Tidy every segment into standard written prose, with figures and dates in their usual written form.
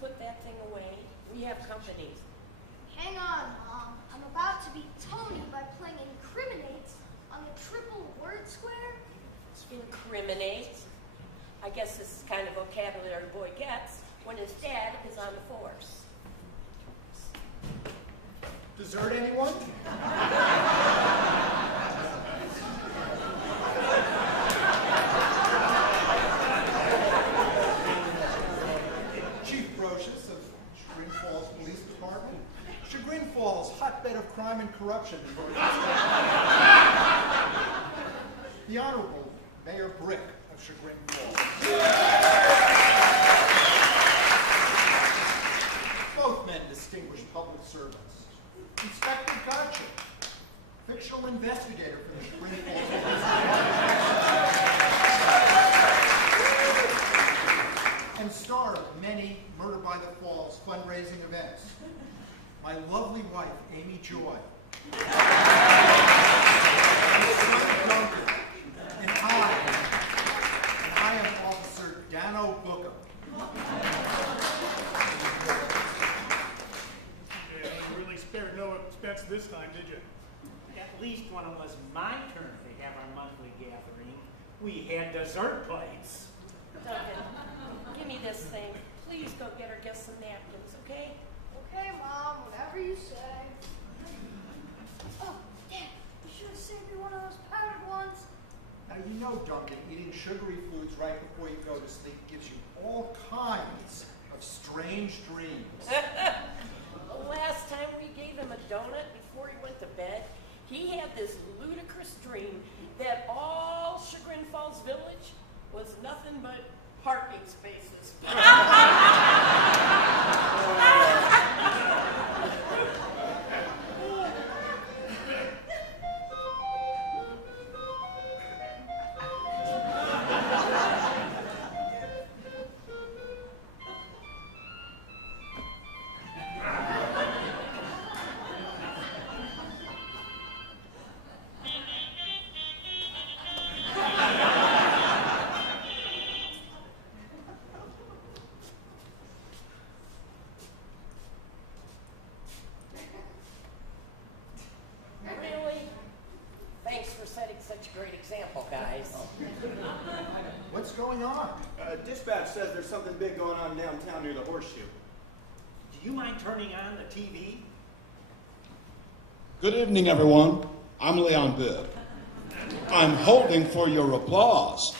put that thing away? We have company. Hang on, Mom. I'm about to beat Tony by playing Incriminate on the triple word square. Incriminate? I guess this is kind of vocabulary a boy gets when his dad is on the force. Dessert, anyone? Chief Brocious of Chagrin Falls Police Department. Chagrin Falls, hotbed of crime and corruption. The Honorable Mayor Brick of Chagrin Falls. Both men distinguished public servants. Inspector Gotcha, fictional investigator for the Chagrin Falls Police, and star of many Murder by the Falls fundraising events. My lovely wife, Amy Joy. And I am Officer Dano Booker. Yeah, you really spared no expense this time, did you? At least when it was my turn to have our monthly gathering, we had dessert plates. Duncan, give me this thing. Please go get her some napkins, okay? Okay, Mom, whatever you say. Oh, Dad, you should have saved me one of those powdered ones. Now, you know, Duncan, eating sugary foods right before you go to sleep gives you all kinds of strange dreams. The last time we gave him a donut before he went to bed, he had this ludicrous dream that all Chagrin Falls Village was nothing but parking spaces. What's going on? Dispatch says there's something big going on downtown near the Horseshoe. Do you mind turning on the TV? Good evening, everyone. I'm Leon Bibb. I'm holding for your applause.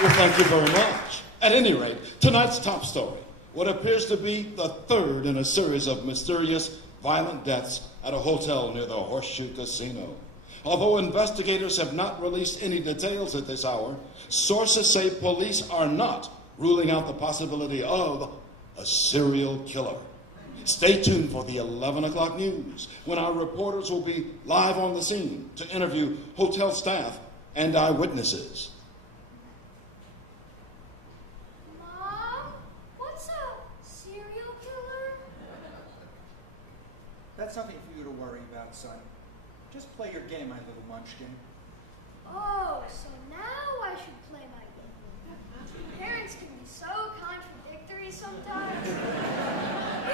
Well, thank you very much. At any rate, tonight's top story, what appears to be the third in a series of mysterious, violent deaths at a hotel near the Horseshoe Casino. Although investigators have not released any details at this hour, sources say police are not ruling out the possibility of a serial killer. Stay tuned for the 11 o'clock news, when our reporters will be live on the scene to interview hotel staff and eyewitnesses. Mom, what's a serial killer? That's nothing for you to worry about, son. Just play your game, my little munchkin. Oh, so now I should play my game. Parents can be so contradictory sometimes.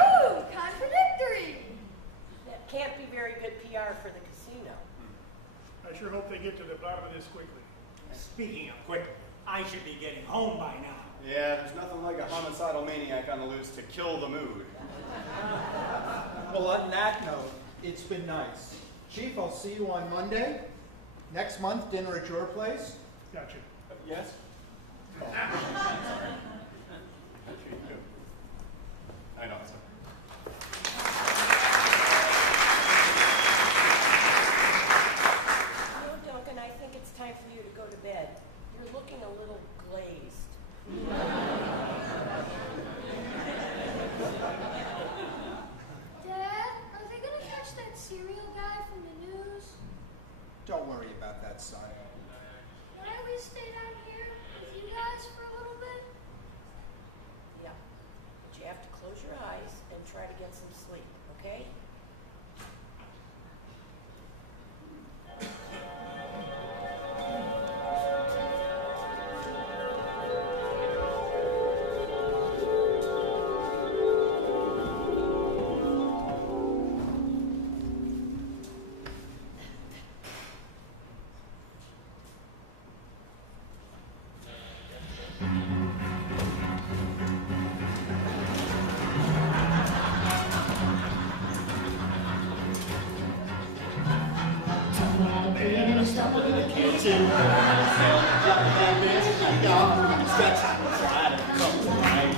Ooh, contradictory! That can't be very good PR for the casino. I sure hope they get to the bottom of this quickly. Speaking of quickly, I should be getting home by now. Yeah, there's nothing like a homicidal maniac on the loose to kill the mood. Well, on that note, it's been nice. Chief, I'll see you on Monday. Next month, dinner at your place. Gotcha. Yes? Oh. I know, sir. You know, Duncan, I think it's time for you to go to bed. You're looking a little glazed. Dad, are they gonna catch that serial guy from the news? Don't worry about that, son. Can I at least stay down here with you guys for a little bit? Yeah, but you have to close your eyes and try to get some sleep, okay? gonna stop in the kitchen. Jumping like this, y'all stretch out and slide and come tonight.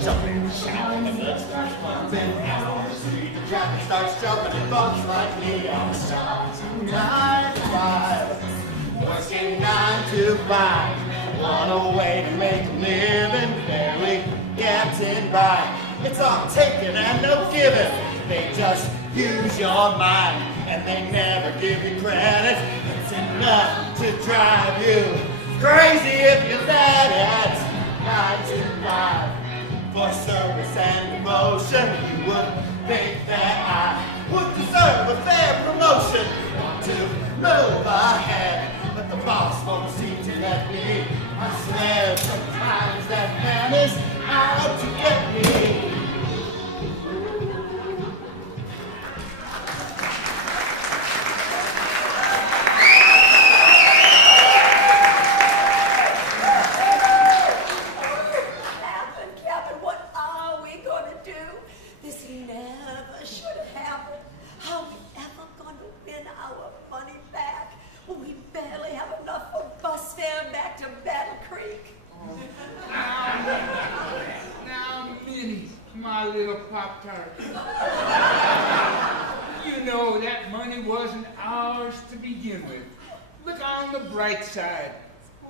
Jumping and shouting, and blood starts pumping. Out on the street, the traffic starts jumping, and bugs like neon signs. 9 to 5, working 9 to 5. On a way to make a living, barely getting by. It's all taking and no giving. They just use your mind, and they never give you credit. It's enough to drive you crazy if you let it. 9 to 5 for service and devotion. You would think that I would deserve a fair promotion. Want to move ahead, but the boss won't seem to let me. I swear sometimes that man is out to get me. Captain, what are we going to do? This never should have happened. How are we ever going to win our money back? We barely have enough for bus fare back to Battle Creek. Now, Minnie, my little Pop-Tart. You know that money wasn't ours to begin with. Look on the bright side.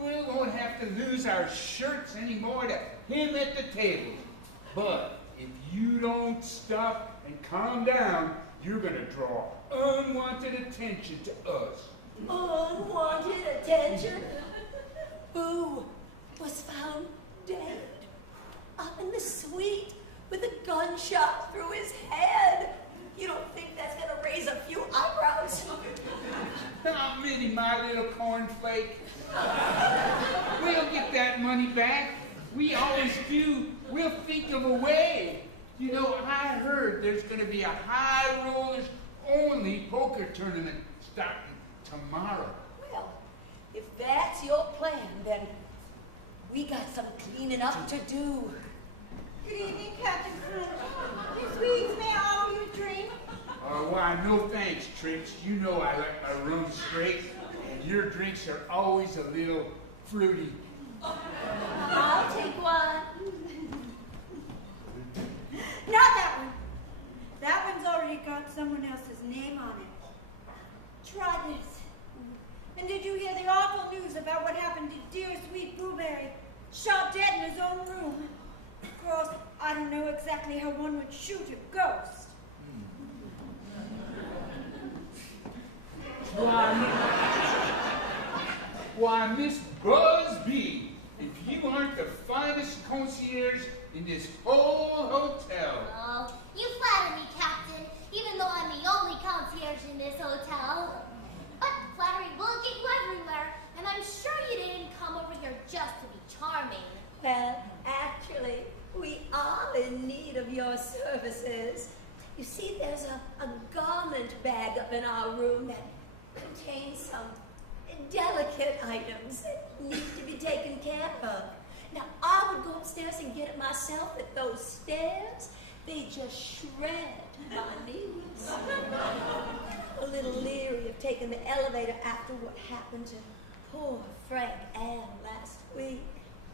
We won't have to lose our shirts anymore to him at the table. But if you don't stop and calm down, you're going to draw unwanted attention to us. Unwanted attention? Boo was found dead up in the suite with a gunshot through his head. You don't think that's going to raise a few eyebrows? Now, Minnie, my little cornflake. We'll get that money back. We always do. We'll think of a way. You know, I heard there's going to be a high rollers only poker tournament starting tomorrow. Well, if that's your plan, then we got some cleaning up to do. Good evening, Captain Crunch. Miss Weeds, may I offer you a drink? Why, no thanks, Trix. You know I like my rum straight, and your drinks are always a little fruity. I'll take one. Not that one. That one's already got someone else's name on it. Try this. And did you hear the awful news about what happened to dear sweet Blueberry? Shot dead in his own room. Of course, I don't know exactly how one would shoot a ghost. Why, Miss Busby, if you aren't the finest concierge in this whole hotel. Oh, you flatter me, Captain, even though I'm the only concierge in this hotel. But flattery will get you everywhere, and I'm sure you didn't come over here just to be charming. Well, actually, we are in need of your services. You see, there's a garment bag up in our room that contains some delicate items that need to be taken care of. Now, I would go upstairs and get it myself, but those stairs, they just shred my knees. A little leery of taking the elevator after what happened to poor Frank Ann last week.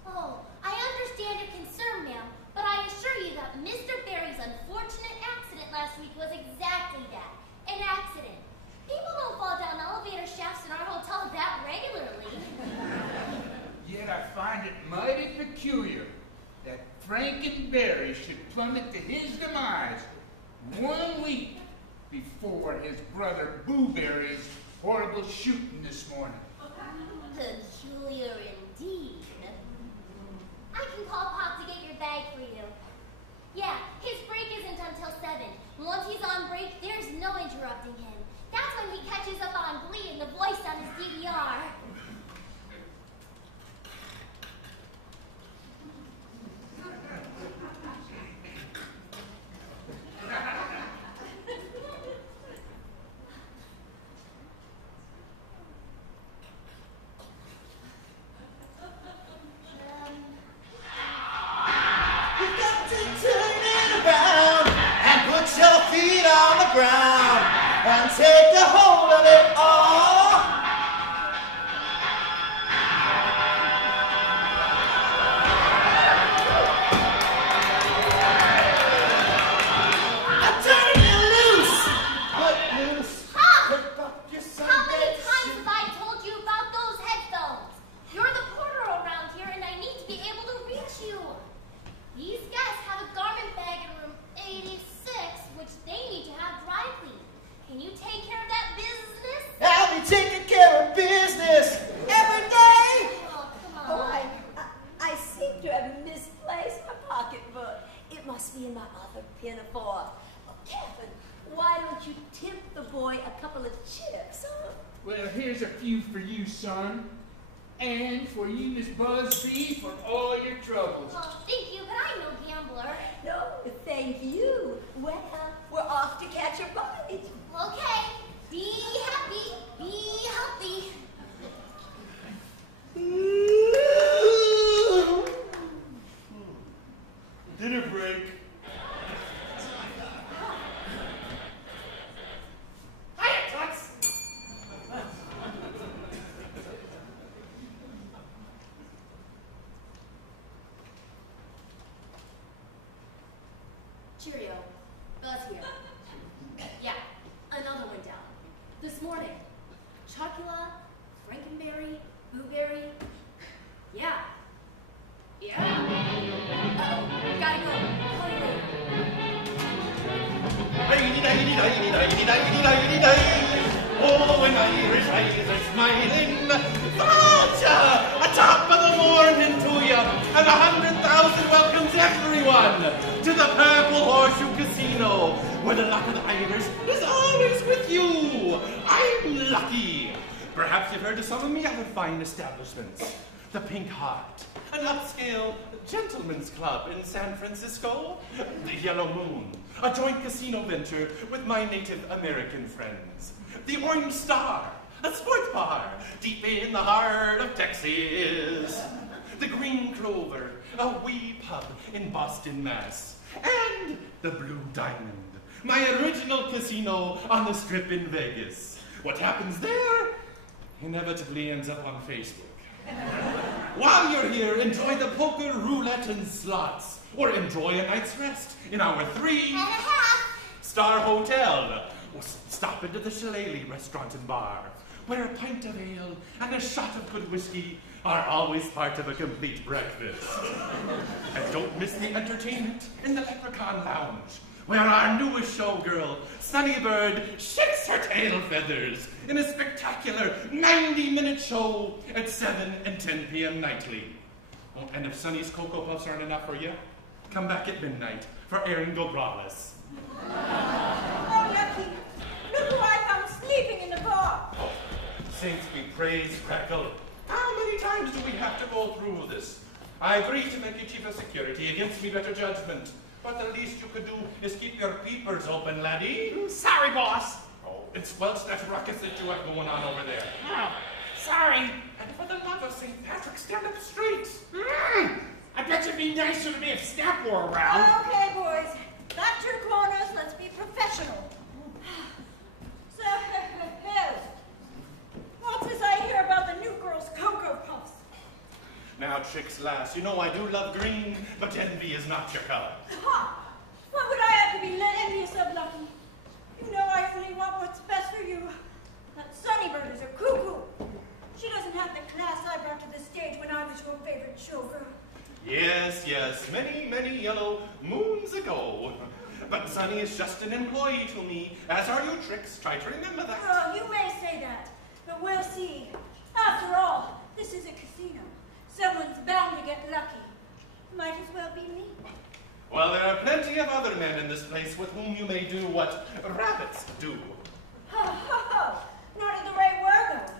Oh, I understand your concern, ma'am, but I assure you that Mr. Barry's unfortunate accident last week was exactly that, an accident. People don't fall down elevator shafts in our hotel that regularly. Yet I find it mighty peculiar that Frank and Barry should plummet to his demise 1 week before his brother Boo Berry's horrible shooting this morning. Peculiar indeed. I can call Pop to get your bag for you. Yeah, his break isn't until 7. Once he's on break, there's no interrupting him. That's when he catches up on Glee and the voice on his DVR. You've got to turn it around and put your feet on the ground and take a hold want it all. I turn you loose. Let loose. Ha! Pick up your son, How many bitch. times have I told you about those headphones? You're the porter around here, and I need to be able to reach you. These guys have a garment bag in room 86, which they need to have dry cleaned. Can you take care of that business? I'll be taking care of business every day. Oh, come on. Oh, I seem to have misplaced my pocketbook. It must be in my other pinafore. Oh, Kevin, why don't you tip the boy a couple of chips, huh? Well, here's a few for you, son. And for you, Miss Busby, for all your troubles. Oh, thank you, but I'm no gambler. No, thank you. Well, we're off to catch a bite. Okay, be happy, be healthy. Dinner break. Hiya, Tux. Cheerio. Buzz here. Yeah, another one down. This morning, Chocula, Frankenberry, Blueberry. Yeah. Yeah. Uh-oh, gotta go. Call you later. Oh, when Irish eyes are smiling, Vulture, atop of the morning to you, and 100,000 welcomes everyone to the Purple Horseshoe Casino, where the luck of the Irish is always with you. I'm lucky. Perhaps you've heard of some of my other fine establishments. The Pink Heart, an upscale gentleman's club in San Francisco. The Yellow Moon, a joint casino venture with my Native American friends. The Orange Star, a sports bar deep in the heart of Texas. The Green Clover, a wee pub in Boston, Mass. And the Blue Diamond, my original casino on the Strip in Vegas. What happens there inevitably ends up on Facebook. While you're here, enjoy the poker, roulette, and slots, or enjoy a night's rest in our 3-star hotel. Or stop into the Shillelagh restaurant and bar, where a pint of ale and a shot of good whiskey are always part of a complete breakfast. And don't miss the entertainment in the Leprechaun Lounge, where our newest showgirl, Sunnybird, shakes her tail feathers in a spectacular 90-minute show at 7 and 10 p.m. nightly. Oh, and if Sunny's Cocoa Puffs aren't enough for you, come back at midnight for Aaron Gobrawlis. Oh, Lucky. Look who I found sleeping in the bar. Oh, saints be praised, Crackle. How many times do we have to go through this? I agree to make you chief of security against me better judgment. But the least you could do is keep your peepers open, laddie. Sorry, boss. Oh, and squelch that ruckus that you have going on over there. Oh, sorry. And for the love of St. Patrick, stand up straight. I bet you'd be nicer to me if Snap were around. Okay, boys. Back to your corners. Let's be professional. So, what's this I hear about the new girl's Cocoa Puffs? Now, chicks lass, you know I do love green, but envy is not your color. Ha! Why would I have to be envious of Lucky? You know I only want what's best for you. That Sunnybird is a cuckoo. She doesn't have the class I brought to the stage when I was your favorite showgirl. Yes, yes, many, many yellow moons ago. But Sunny is just an employee to me, as are you tricks. Try to remember that. Oh, you may say that, but we'll see. After all, this is a casino. Someone's bound to get lucky. Might as well be me. Well, there are plenty of other men in this place with whom you may do what rabbits do. Ho, ho, ho! Not at the rate we're going.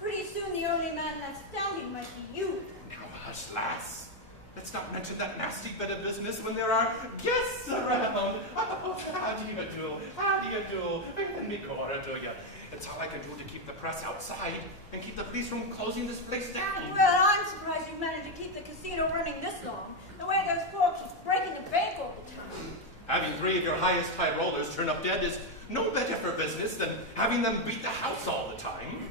Pretty soon the only man left standing might be you. Now, hush, lass. Let's not mention that nasty bit of business when there are guests around. Oh, how do you do? How do you do? Let me go to you. It's all I can do to keep the press outside and keep the police from closing this place down. Well, I'm surprised you managed to keep the casino running this long. The way those folks keep breaking the bank all the time. Having 3 of your highest high rollers turn up dead is No better for business than having them beat the house all the time.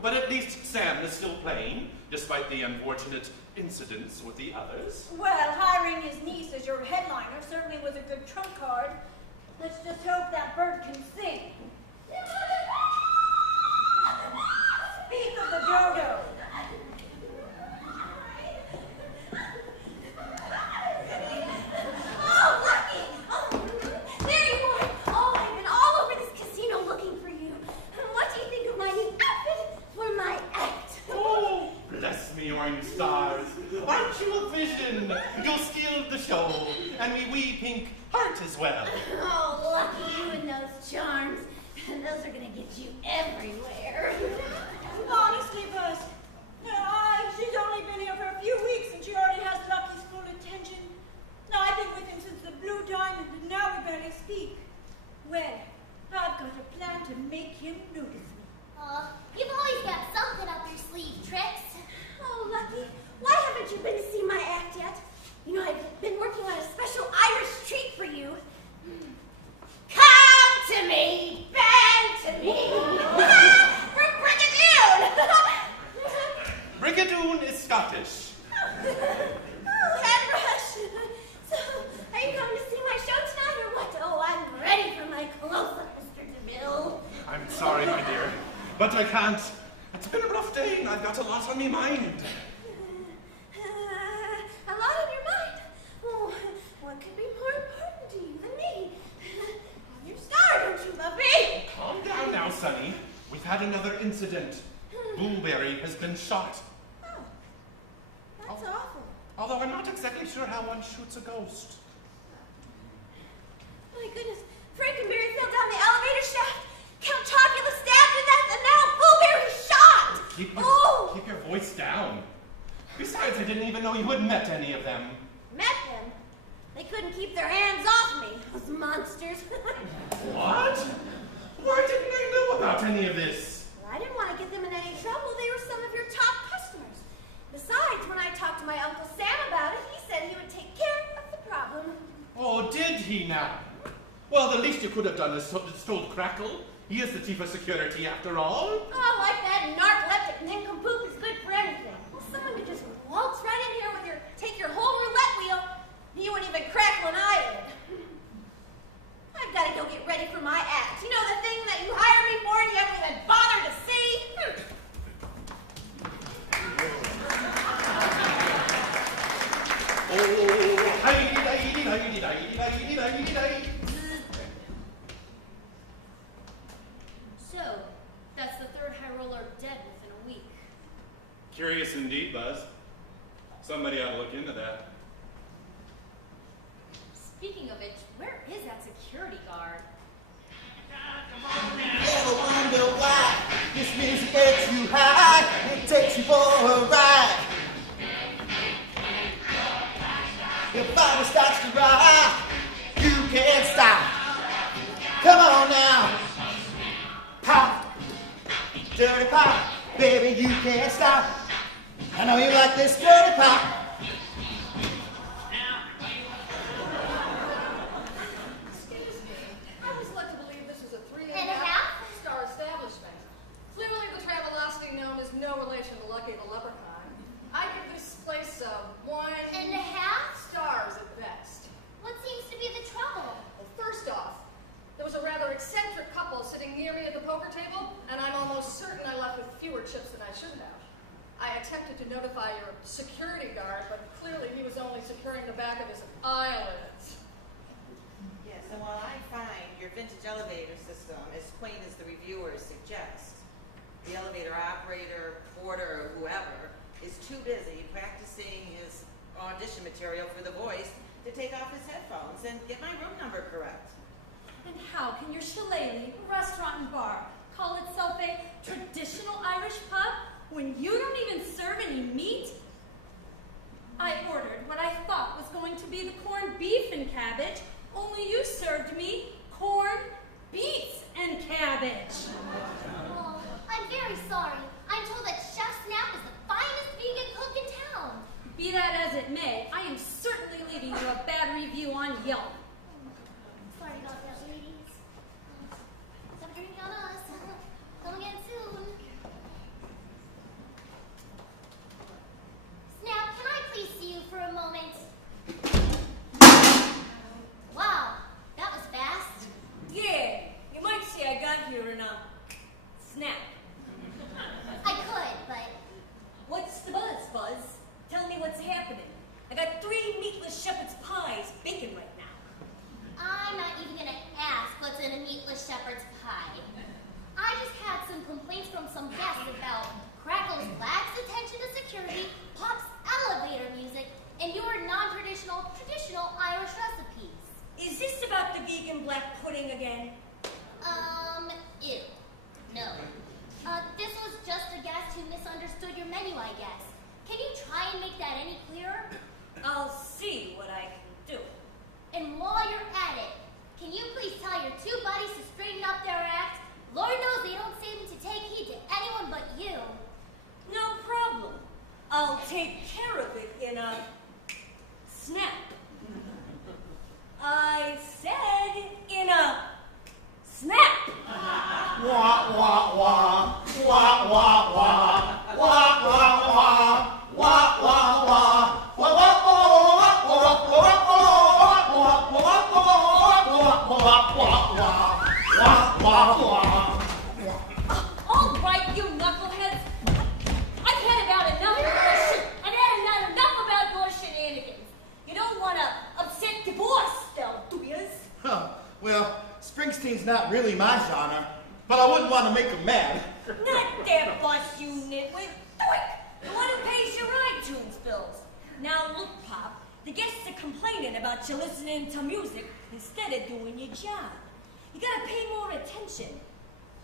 But at least Sam is still playing, despite the unfortunate incidents with the others. Well, hiring his niece as your headliner certainly was a good trump card. Let's just hope that bird can sing. Speak of the dodo. Oh, Lucky! Oh, there you are! Oh, I've been all over this casino looking for you. What do you think of my new outfit for my act? Oh, bless me, orange stars. Aren't you a vision? You'll steal the show, and me wee pink heart as well. Oh, Lucky, you and those charms. Those are gonna get you everywhere. Honestly, Buzz, she's only been here for a few weeks and she already has Lucky's full attention. Now, I've been with him since the Blue Diamond and now we barely speak. Well, I've got a plan to make him notice me. You've always got something up your sleeve, Trix. Oh, Lucky, why haven't you been to see my act yet? You know, I've been working on a special Irish treat for you. Come to me, bend to me. We're Brigadoon. Brigadoon is Scottish. Oh, head rush. So, are you coming to see my show tonight or what? Oh, I'm ready for my close-up, Mr. DeMille. I'm sorry, my dear, but I can't. It's been a rough day and I've got a lot on my mind. A lot on your mind? Oh, what could be more important to you than me? I'm your star, don't you love me? Calm down now, Sonny. We've had another incident. Blueberry has been shot. Oh, that's awful. Although I'm not exactly sure how one shoots a ghost. My goodness, Frankenberry fell down the elevator shaft. Count Chocula stabbed to death, and now Blueberry's shot! Keep your voice down. Besides, I didn't even know you had met any of them. Met them? They couldn't keep their hands off me, those monsters. What? Why didn't I know about any of this? Well, I didn't want to get them in any trouble. They were some of your top customers. Besides, when I talked to my Uncle Sam about it, he said he would take care of the problem. Oh, did he now? Well, the least you could have done is told Crackle. He is the chief of security after all. Oh, like that narcoleptic nincompoop is good for anything. Well, someone could just waltz right in here take your whole roulette wheel. You wouldn't even crackle an eyelid. I've got to go get ready for my act. You know, the thing that you hire me for and you haven't even bothered to see? So, that's the third high roller dead within a week. Curious indeed, Buzz. Somebody ought to look into that. Speaking of which, where is that security guard? Ever wonder why this music gets you high? It takes you for a ride. Your body starts to rock. You can't stop. Come on now. Pop. Dirty pop. Baby, you can't stop. I know you like this dirty pop. No relation to Lucky the Leprechaun. I give this place 1.5 stars at best. What seems to be the trouble? Well, first off, there was a rather eccentric couple sitting near me at the poker table, and I'm almost certain I left with fewer chips than I should have. I attempted to notify your security guard, but clearly he was only securing the back of his eyelids. Yes, and while I find your vintage elevator system as quaint as the reviewers suggest, the elevator operator, porter, or whoever is too busy practicing his audition material for The Voice to take off his headphones and get my room number correct. And how can your shillelagh restaurant and bar call itself a traditional Irish pub when you don't even serve any meat? I ordered what I thought was going to be the corned beef and cabbage, only you served me corned beets and cabbage. Oh, I'm very sorry. I'm told that Chef Snap is the finest vegan cook in town. Be that as it may, I am certainly leaving you a bad review on Yelp. Sorry about that, ladies. Snap. I could, but What's the buzz, Buzz? Tell me what's happening. I got 3 meatless shepherd's pies baking right now. I'm not even going to ask what's in a meatless shepherd's pie. I just had some complaints from some guests about Crackle's lax attention to security, Pop's elevator music, and your non-traditional, traditional Irish recipes. Is this about the vegan black pudding again? Ew. No. This was just a guest who misunderstood your menu, I guess. Can you try and make that any clearer? I'll see what I can do. And while you're at it, can you please tell your 2 buddies to straighten up their act? Lord knows they don't seem to take heed to anyone but you. No problem. I'll take care of it in a snap. I said in a snap. Wah, wah, wah. Wah, wah, wah. Wah, wah, wah. Wah, wah, wah. Wah, wah, All right, you knuckleheads. I've had about enough of your shit. I've had enough about your shenanigans. You don't want to upset the boss, though, do you? Huh. Well, Springsteen's not really my genre, but I wouldn't want to make him mad. Not that boss, you nitwit. The one who pays your iTunes bills. Now look, Pop, the guests are complaining about you listening to music instead of doing your job. You gotta pay more attention.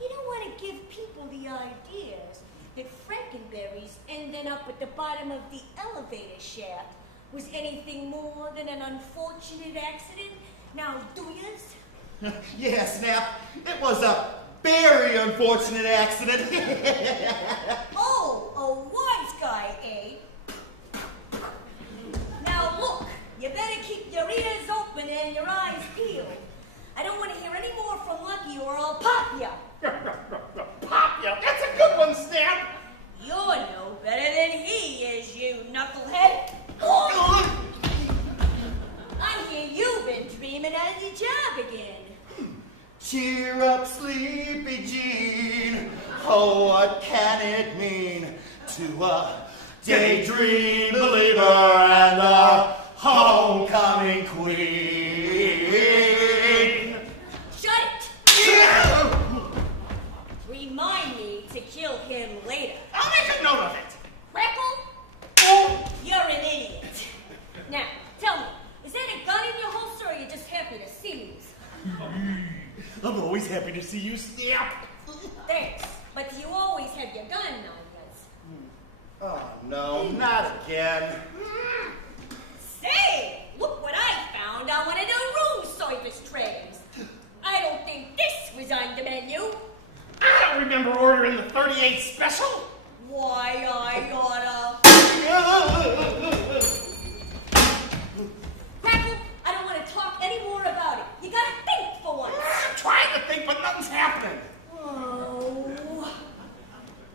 You don't want to give people the ideas that Frankenberry's ending up at the bottom of the elevator shaft was anything more than an unfortunate accident. Now, do yous? Yeah, Snap. It was a very unfortunate accident. Oh, a wise guy, eh? Now look, you better keep your ears open and your eyes peeled. I don't want to hear any more from Lucky or I'll pop ya. Pop ya. That's a good one, Snap. You're no better than he is, you knucklehead. I hear you've been dreaming of your job again. Cheer up, Sleepy Jean. Oh, what can it mean to a daydream believer and a homecoming queen? Shut it! Remind me to kill him later. I'll make a note of it. Crackle? You're an idiot. Now, tell me, is that a gun in your holster or are you just happy to see me? I'm always happy to see you, Snap. Thanks, but you always have your gun now, Oh, no, not again. Say, look what I found on one of the room service trays. I don't think this was on the menu. I don't remember ordering the 38 special. Why, I oughta... Crackle, I don't want to talk any more about it. You gotta think for once. I'm trying to think, but nothing's happening. Oh.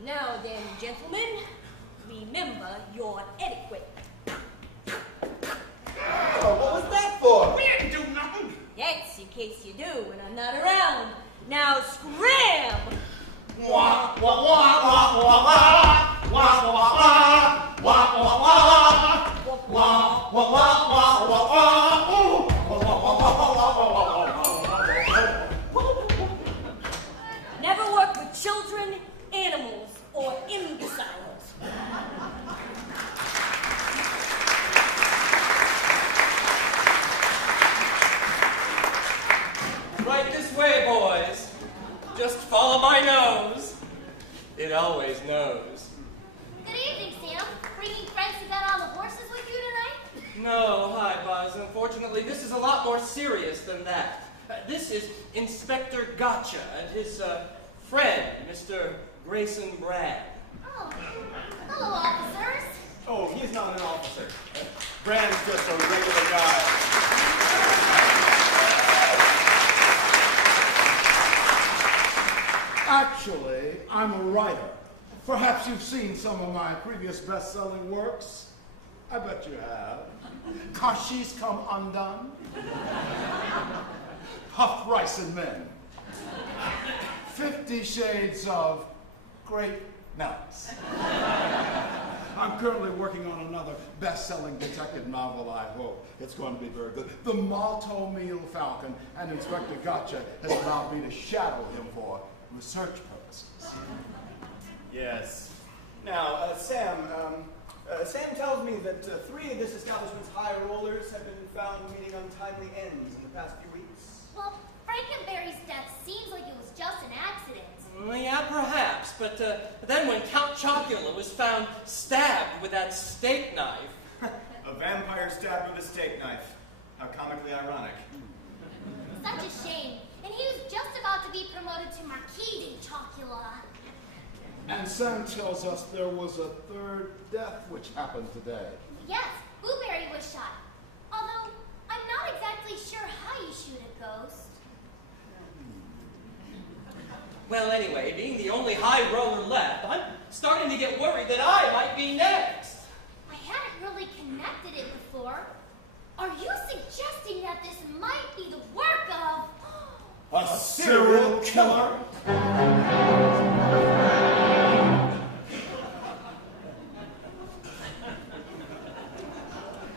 Now then, gentlemen, remember your etiquette. Oh, what was that for? We didn't do nothing. That's in case you do when I'm not around. Now scram! Wah, wah, wah, wah, wah, wah. Wah, wah, wah. Wah, wah, wah. Wah, wah, wah, wah, wah, wah. Ooh. Wah, wah, wah, wah, wah, wah, wah. Never work with children, animals, or imbeciles. Right this way, boys. Just follow my nose. It always knows. Good evening, Sam. Bringing friends to bet on the horses with you tonight? No, hi, Buzz. Unfortunately, this is a lot more serious than that. This is Inspector Gotcha and his friend, Mr. Grayson Bragg. Oh, hello, officers. Oh, he's not an officer. Brad's just a regular guy. Actually, I'm a writer. Perhaps you've seen some of my previous best-selling works. I bet you have. Kashi's Come Undone. Puffed Rice and Men. 50 Shades of Great Nuts. I'm currently working on another best-selling detective novel, I hope. It's going to be very good. The Malto Meal Falcon, and Inspector Gotcha has allowed me to shadow him for research purposes. Yes. Now, Sam tells me that 3 of this establishment's high rollers have been found meeting untimely ends in the past few weeks. Well, Frankenberry's death seems like it was just an accident. Yeah, perhaps, but then when Count Chocula was found stabbed with that steak knife... A vampire stabbed with a steak knife. How comically ironic. Such a shame. And he was just about to be promoted to Marquis de Chocula. And Sam tells us there was a 3rd death which happened today. Yes, Blueberry was shot. Although, I'm not exactly sure how you shoot a ghost. Well, anyway, being the only high roller left, I'm starting to get worried that I might be next. I hadn't really connected it before. Are you suggesting that this might be the work of... A serial killer?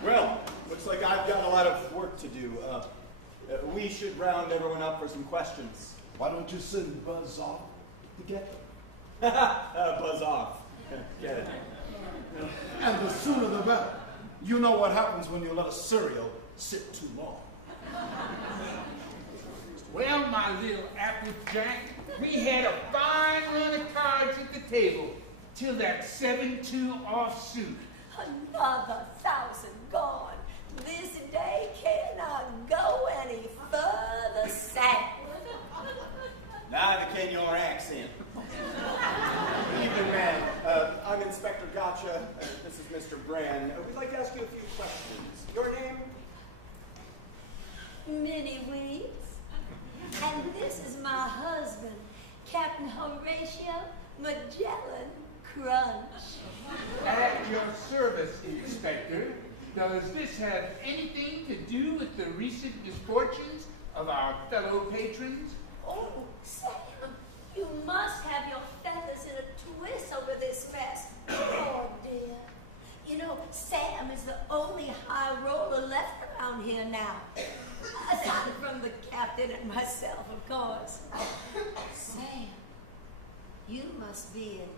Well, looks like I've got a lot of work to do. We should round everyone up for some questions. Why don't you send Buzz off to get them? Buzz off. Get it. And the sooner the better. You know what happens when you let a cereal sit too long. Well, my little Applejack, we had a fine run of cards at the table till that 7-2 offsuit. Another 1,000 gone. This day cannot go any further south. Neither can your accent. Evening, man. I'm Inspector Gotcha. This is Mr. Brand. We'd like to ask you a few questions. Your name? Minnie Weeds. And this is my husband, Captain Horatio Magellan Crunch. At your service, Inspector. Does this have anything to do with the recent misfortunes of our fellow patrons? Oh, Sam, you must have your feathers in a twist over this mess. Oh, dear. You know, Sam is the only high roller left around here now. Aside from the captain and myself, of course. Sam, you must be in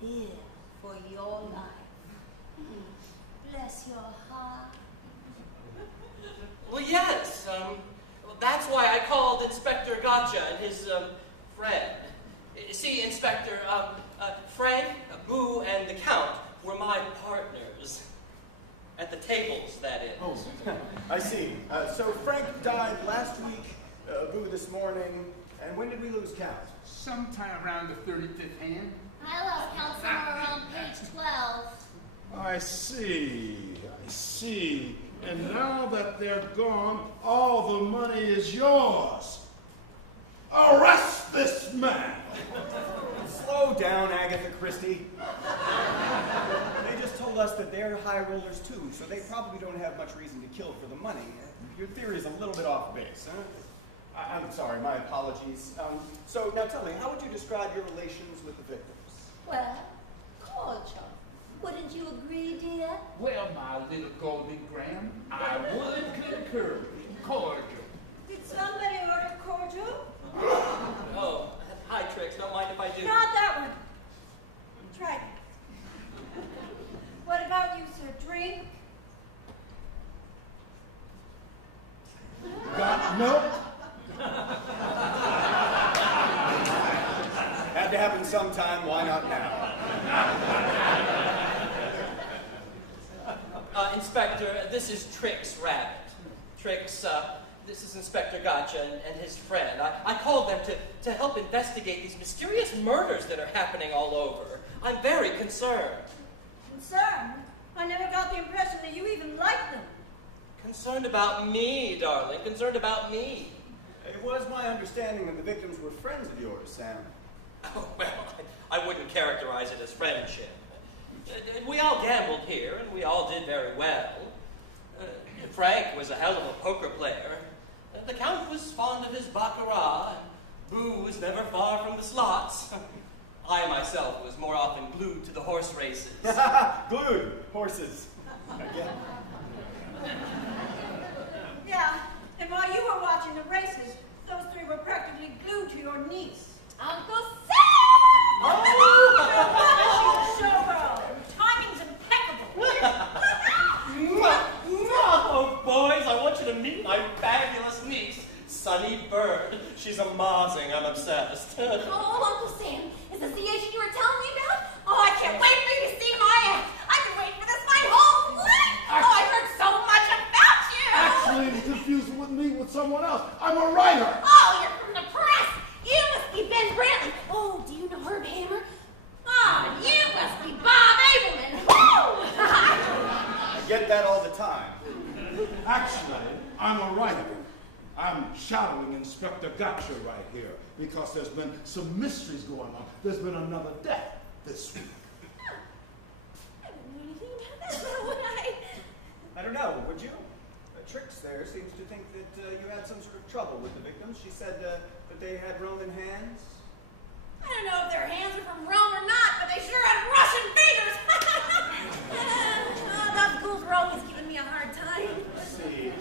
fear for your life. Bless your heart. Well, yes. That's why I called Inspector Gotcha and his friend. See, Inspector, Frank, Boo, and the Count were my partners. At the tables, that is. Oh, I see. So Frank died last week, Boo this morning, and when did we lose count? Sometime around the 35th hand. I lost count somewhere around page 12. I see. And now that they're gone, all the money is yours. Arrest this man! Slow down, Agatha Christie. They just told us that they're high rollers too, so they probably don't have much reason to kill for the money. Your theory is a little bit off base, huh? I'm sorry, my apologies. So now tell me, how would you describe your relations with the victims? Well, cordial. Wouldn't you agree, dear? Well, my little Golden Graham, I would concur. Cordial. Did somebody order cordial? Oh, hi, Trix. Don't mind if I do. Not that one. Try it. What about you, sir? Drink? Got milk? Had to happen sometime, why not now? Inspector, this is Trix Rabbit. Trix, this is Inspector Gotcha and his friend. I called them to help investigate these mysterious murders that are happening all over. I'm very concerned. Concerned? I never got the impression that you even liked them. Concerned about me, darling. Concerned about me. It was my understanding that the victims were friends of yours, Sam. Oh, well, I wouldn't characterize it as friendship. We all gambled here, and we all did very well. Frank was a hell of a poker player. The Count was fond of his baccarat, and Boo was never far from the slots. I myself was more often glued to the horse races. Glued horses. Again. Yeah, and while you were watching the races, those three were practically glued to your niece. Uncle Sam! Oh! She's a showgirl. Timing's impeccable. Oh, boys, I want you to meet my fabulous niece, Sunny Bird. She's amazing. I'm obsessed. Oh, Uncle Sam, is this the agent you were telling me about? Oh, I can't wait for you to see my act. I've been waiting for this my whole life. Oh, I've heard so much about you. Actually, you're confused with me with someone else. I'm a writer. Oh, you're from the press. You must be Ben Brantley. Oh, do you know Herb Hammer? Oh, you must be Bob Abelman. Woo! I get that all the time. Actually, I'm a writer. I'm shadowing Inspector Gotcha right here because there's been some mysteries going on. There's been another death this week. I didn't know anything about that, would I? I don't know, would you? Trix there seems to think that you had some sort of trouble with the victims. She said that they had Roman hands. I don't know if their hands are from Rome or not, but they sure had Russian fingers. Those ghouls were always giving me a hard time. Let's see.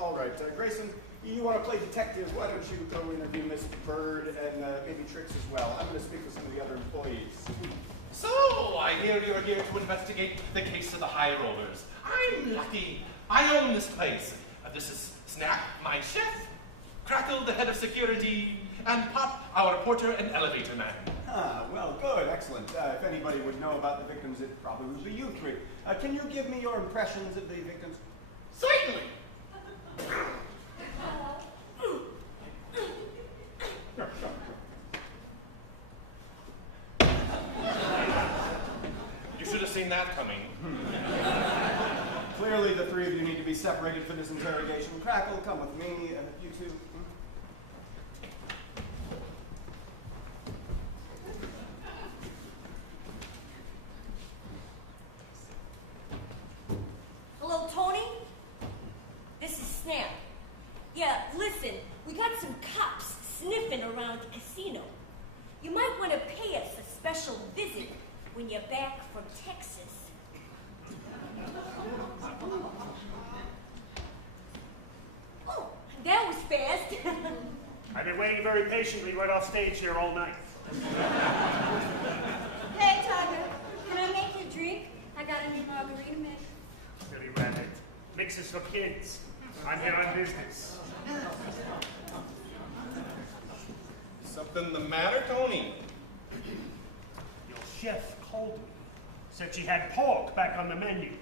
All right, Grayson, you want to play detective? Why don't you go interview Miss Bird and maybe Trix as well? I'm going to speak with some of the other employees. So, I hear you're here to investigate the case of the high rollers. I'm lucky. I own this place. This is Snap, my chef, Crackle, the head of security, and Pop, our porter and elevator man. Ah, well, good, excellent. If anybody would know about the victims, it probably would be you three. Can you give me your impressions of the victims? Certainly. You should have seen that coming. Clearly, the three of you need to be separated for this interrogation. Crackle, come with me. You two. Hello, Tony? This is Snap. Yeah, listen, we got some cops sniffing around the casino. You might want to pay us a special visit when you're back from Texas. Oh, that was fast. I've been waiting very patiently right off stage here all night. Hey, Tiger, can I make you a drink? I got a new margarita mix. Billy Rabbit. Mixes for kids. I'm here on business. Something the matter, Tony? Your chef called me. Said she had pork back on the menu.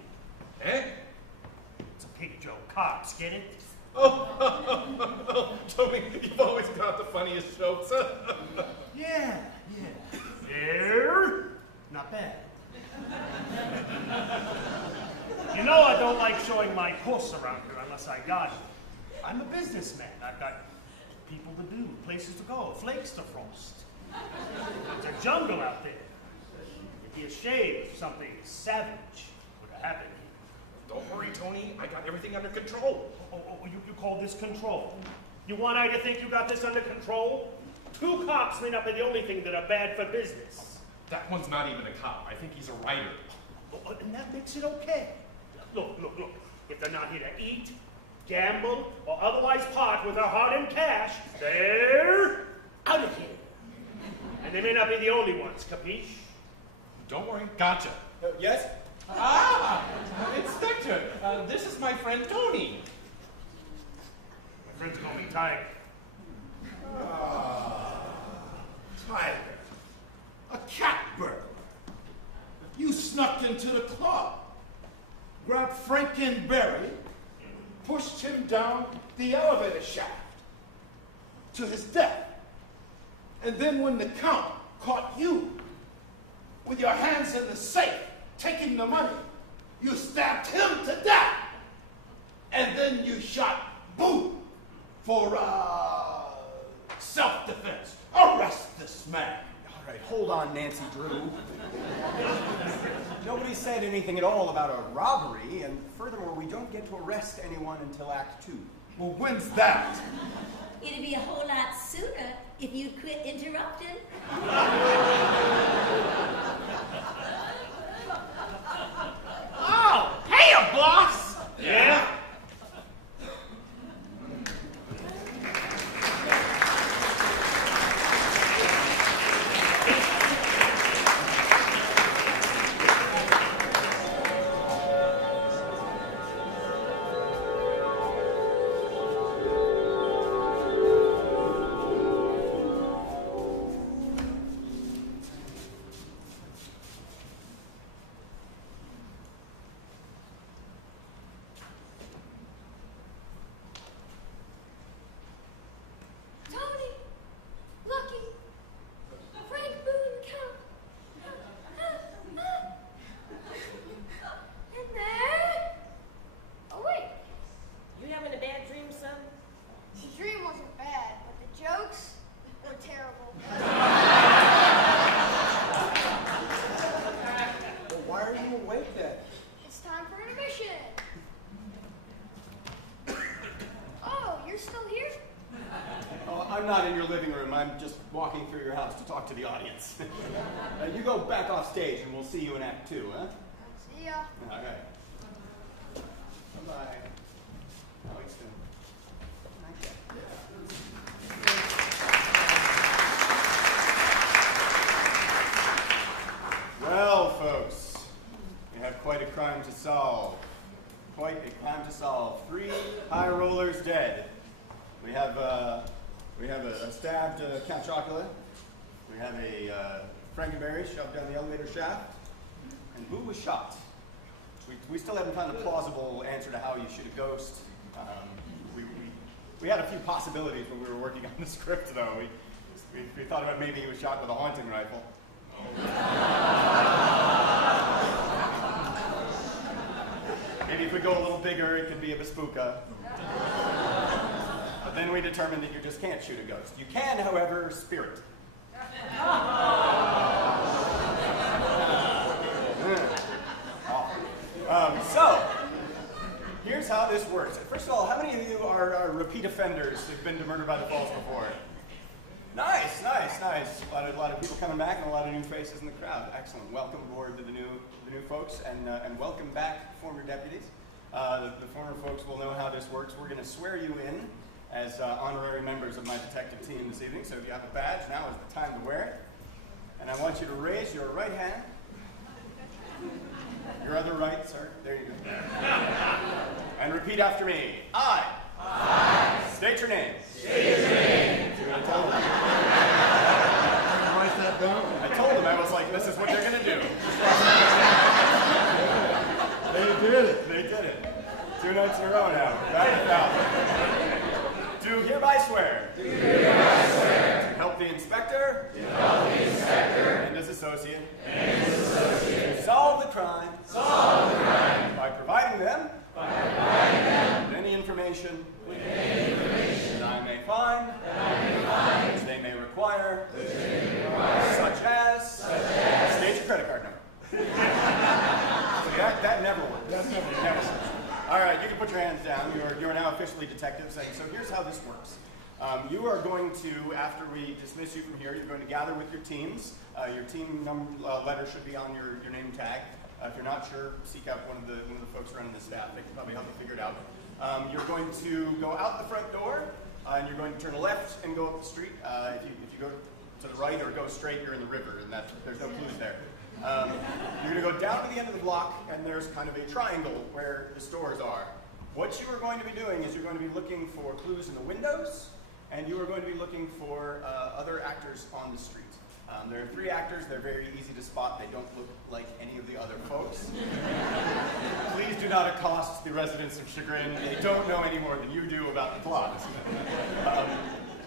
Eh? It's a pig joke. Cops, get it? Oh, Tony, you've always got the funniest jokes. Yeah. Here? Not bad. You know I don't like showing my puss around here unless I got it. I'm a businessman. I've got people to do, places to go, flakes to frost. It's a jungle out there. It'd be a shame if something savage would have happened here. Don't worry, Tony. I got everything under control. Oh, you call this control? You want I to think you got this under control? 2 cops may not be the only thing that are bad for business. That one's not even a cop. I think he's a writer. And that makes it okay. Look. If they're not here to eat, gamble, or otherwise part with their hard-earned cash, they're out of here. And they may not be the only ones, capiche? Don't worry. Gotcha. Yes? Inspector, this is my friend Tony. My friends call me Tiger. Tiger. A cat burglar. You snuck into the club, grabbed Frankenberry, pushed him down the elevator shaft to his death. And then when the Count caught you with your hands in the safe, taking the money, you stabbed him to death. And then you shot Boo for self-defense. Arrest this man. All right, hold on, Nancy Drew. Nobody said anything at all about a robbery, and furthermore, we don't get to arrest anyone until Act 2. Well, when's that? It'd be a whole lot sooner if you'd quit interrupting. Oh, hey, boss! Yeah? Tony, Lucky, Frank Boone Count. In there? Oh wait, You having a bad dream, son? the dream wasn't bad, but the jokes were terrible. Well, why are you awake then? It's time for intermission. Oh, you're still here? Oh, I'm not in your living room. I'm just walking through your house to talk to the audience. You go back off stage and we'll see you in Act 2, huh? See ya. All right. Bye-bye. Oh, it's done. Well, folks, we have quite a crime to solve. Quite a crime to solve. 3 high rollers dead. We have a stabbed Count Chocula. We have a Frankenberry shoved down the elevator shaft. And Boo was shot. We still haven't found a plausible answer to how you shoot a ghost. We had a few possibilities when we were working on the script, though. We thought about maybe he was shot with a haunting rifle. Maybe if we go a little bigger, it could be a bazooka. But then we determined that you just can't shoot a ghost. You can, however, spirit. So, here's how this works. First of all, how many of you are repeat offenders who've been to Murder by the Falls before? Nice, nice, nice. A lot of people coming back and a lot of new faces in the crowd. Excellent. Welcome aboard to the new folks, and welcome back, former deputies. The former folks will know how this works. We're going to swear you in as honorary members of my detective team this evening. So if you have a badge, now is the time to wear it. And I want you to raise your right hand. Your other right, sir. There you go. And repeat after me. I. State your name. State your name. See what I told them? Write that down. I told them, I was like, this is what they're going to do. They did it. They did it. 2 notes in a row now. Back to back. Do hereby swear. Do hereby swear. To help the inspector. To help the inspector. And his associate. And his associate. To solve the crime. Solve the crime. By providing them. By providing them. With any information. With any information. That I may find. That I may find. Which they may require. Which they may require. Such as. State your credit card number. See, that never works. That never works. Never works. All right, you can put your hands down. You are now officially detectives. And so here's how this works. You are going to, after we dismiss you from here, you're going to gather with your teams. Your team letter should be on your name tag. If you're not sure, seek out one of the folks running the staff. They can probably help you figure it out. You're going to go out the front door, and you're going to turn left and go up the street. If you go to the right or go straight, you're in the river, and there's no clues there. You're going to go down to the end of the block, and there's kind of a triangle where the stores are. What you are going to be doing is you're going to be looking for clues in the windows, and you are going to be looking for other actors on the street. There are 3 actors. They're very easy to spot. They don't look like any of the other folks. Please do not accost the residents of Chagrin. They don't know any more than you do about the plot.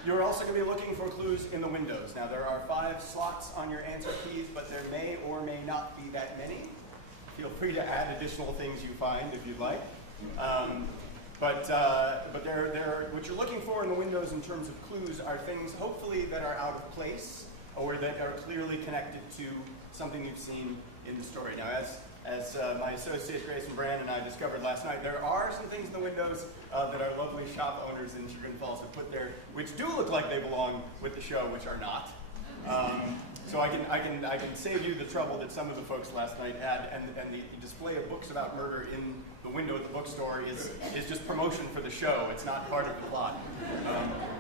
You're also going to be looking for clues in the windows. Now, there are 5 slots on your answer keys, but there may or may not be that many. Feel free to add additional things you find if you'd like. But what you're looking for in the windows in terms of clues are things, hopefully, that are out of place. or that are clearly connected to something you've seen in the story. Now, as my associate Grayson Brand and I discovered last night, there are some things in the windows that our lovely shop owners in Chagrin Falls have put there, which do look like they belong with the show, which are not. So I can save you the trouble that some of the folks last night had, and the display of books about murder in the window at the bookstore is just promotion for the show. It's not part of the plot.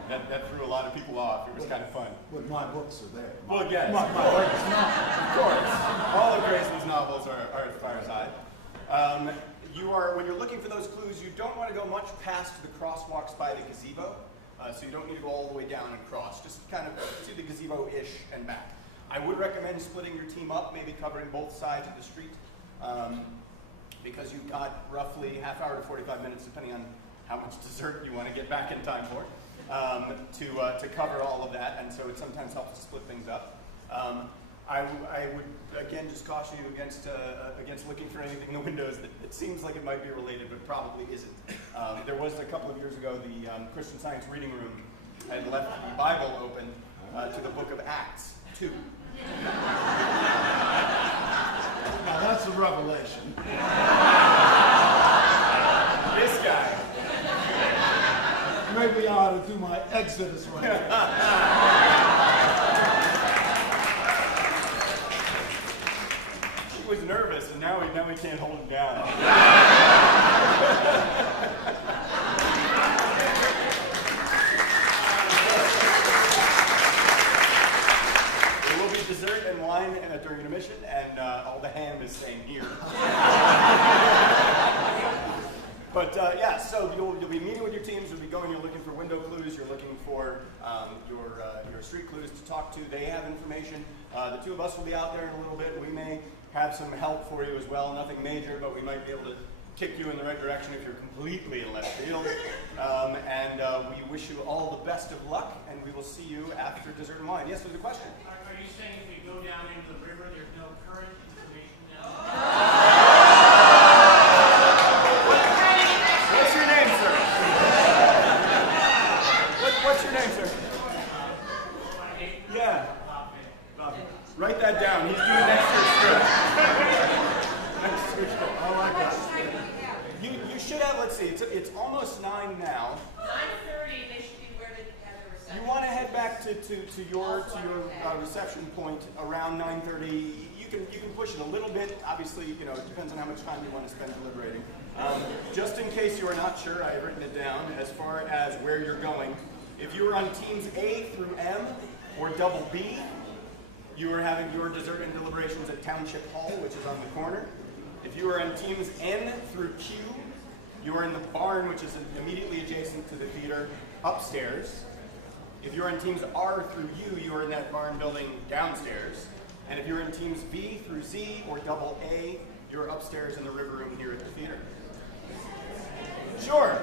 That threw a lot of people off. It was kind of fun. But my books are there. Well, yes, My books of course. All of Grayson's novels are at Fireside. When you're looking for those clues, you don't want to go much past the crosswalks by the gazebo. So you don't need to go all the way down and cross. Just kind of to the gazebo-ish and back. I would recommend splitting your team up, maybe covering both sides of the street, because you've got roughly half hour to 45 minutes, depending on how much dessert you want to get back in time for, to cover all of that, and so it sometimes helps to split things up. I would, again, just caution you against looking for anything in the windows that seems like it might be related, but probably isn't. There was a couple of years ago, the Christian Science Reading Room had left the Bible open to the book of Acts 2. Now that's a revelation. This guy. Maybe I ought to do my Exodus one. He was nervous, and now we can't hold him down. Dessert and wine during intermission, and all the ham is staying here. But yeah, so you'll be meeting with your teams. You'll be going. You're looking for window clues. You're looking for your street clues to talk to. They have information. The two of us will be out there in a little bit. We may have some help for you as well. Nothing major, but we might be able to kick you in the right direction if you're completely in left field. We wish you all the best of luck, and we will see you after dessert and wine. Yes, there's a question. Are you saying if we go down into the river, there's no current information down What's your name, sir? What's your name, sir? Yeah. Write that down. He's doing extra script. I like that. You should have, let's see, it's almost 9 now. 9:30, they should be where they have their reception. You want to head back to your reception point around 9:30. You can push it a little bit. Obviously, it depends on how much time you want to spend deliberating. Just in case you are not sure, I have written it down as far as where you're going. If you are on teams A through M or double B, you are having your dessert and deliberations at Township Hall, which is on the corner. If you are on teams N through Q, you are in the barn, which is immediately adjacent to the theater, upstairs. If you're in teams R through U, you are in that barn building downstairs. And if you're in teams B through Z or double A, you're upstairs in the river room here at the theater. Sure.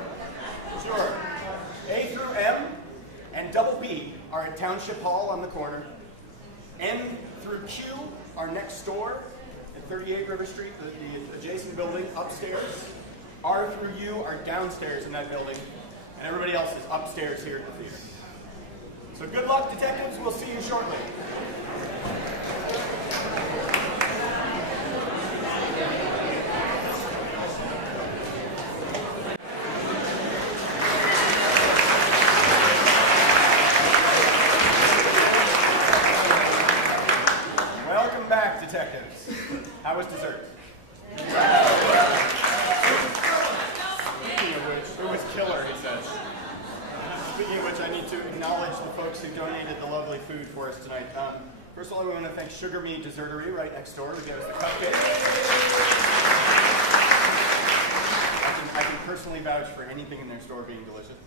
A through M and double B are at Township Hall on the corner. N through Q are next door at 38 River Street, the adjacent building upstairs. R through U are downstairs in that building, and everybody else is upstairs here at the theater. So good luck, detectives. We'll see you shortly. Welcome back, detectives. How was dessert? Speaking of which, it was killer, he says. Speaking of which, I need to acknowledge the folks who donated the lovely food for us tonight. First of all, we want to thank Sugar Me Dessertery right next door who gave us the cupcakes. I can personally vouch for anything in their store being delicious.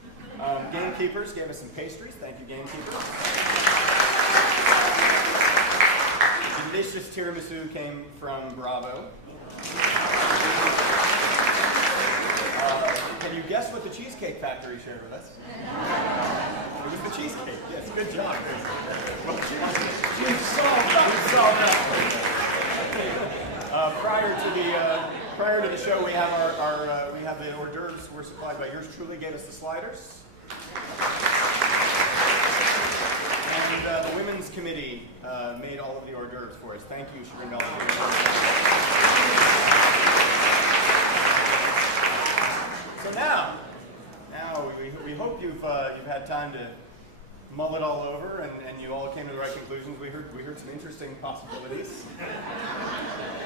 Gamekeepers gave us some pastries. Thank you, Gamekeepers. Delicious tiramisu came from Bravo. Can you guess what the Cheesecake Factory shared with us? It was the cheesecake. Yes, good job. Well, we've solved that. Prior to the show, we have we have the hors d'oeuvres were supplied by yours truly. Gave us the sliders. And And the Women's Committee made all of the hors d'oeuvres for us. Thank you, Chagrin. So now we hope you've had time to mull it all over, and you all came to the right conclusions. We heard some interesting possibilities.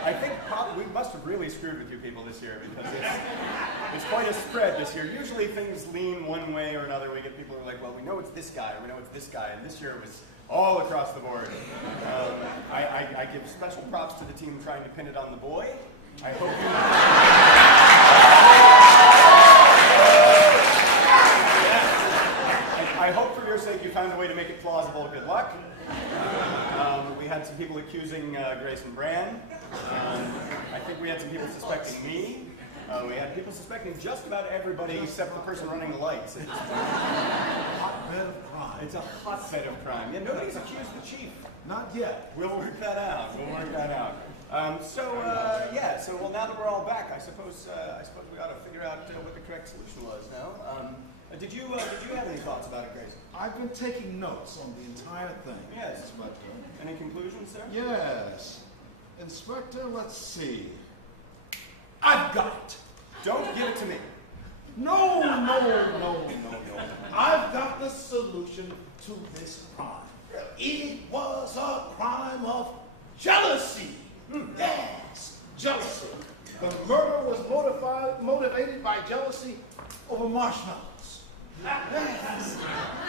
I think we must have really screwed with you people this year, because it's quite a spread this year. Usually things lean one way or another. We get people who are like, well, we know it's this guy, or we know it's this guy, and this year it was all across the board. I give special props to the team trying to pin it on the boy. I hope I hope for your sake you found a way to make it plausible. Good luck. We had some people accusing Grayson Brand. I think we had some people suspecting me. We had people suspecting just about everybody except the person running the lights. It's a hotbed of crime. It's a hotbed of crime. Yeah, nobody's accused the chief. Not yet. We'll work that out. So now that we're all back, I suppose we ought to figure out what the correct solution was now. Did you have any thoughts about it, Grayson? I've been taking notes on the entire thing. Yes. Inspector. Any conclusions, sir? Yes. Inspector, let's see. I've got it. Don't give it to me. No. I've got the solution to this crime. It was a crime of jealousy. Yes, jealousy. The murder was motivated by jealousy over marshmallows. Yes.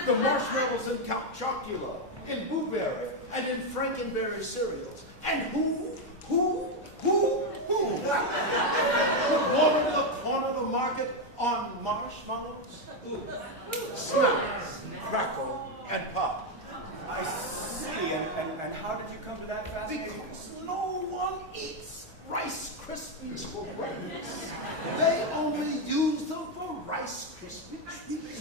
The marshmallows in Count Chocula, in Blueberry, and in Frankenberry cereals. And who would water the corner of the market on marshmallows? Snap, crackle, and pop. I see. And how did you come to that fascination? Because no one eats Rice Krispies for breakfast. They only use them for Rice Krispie treats.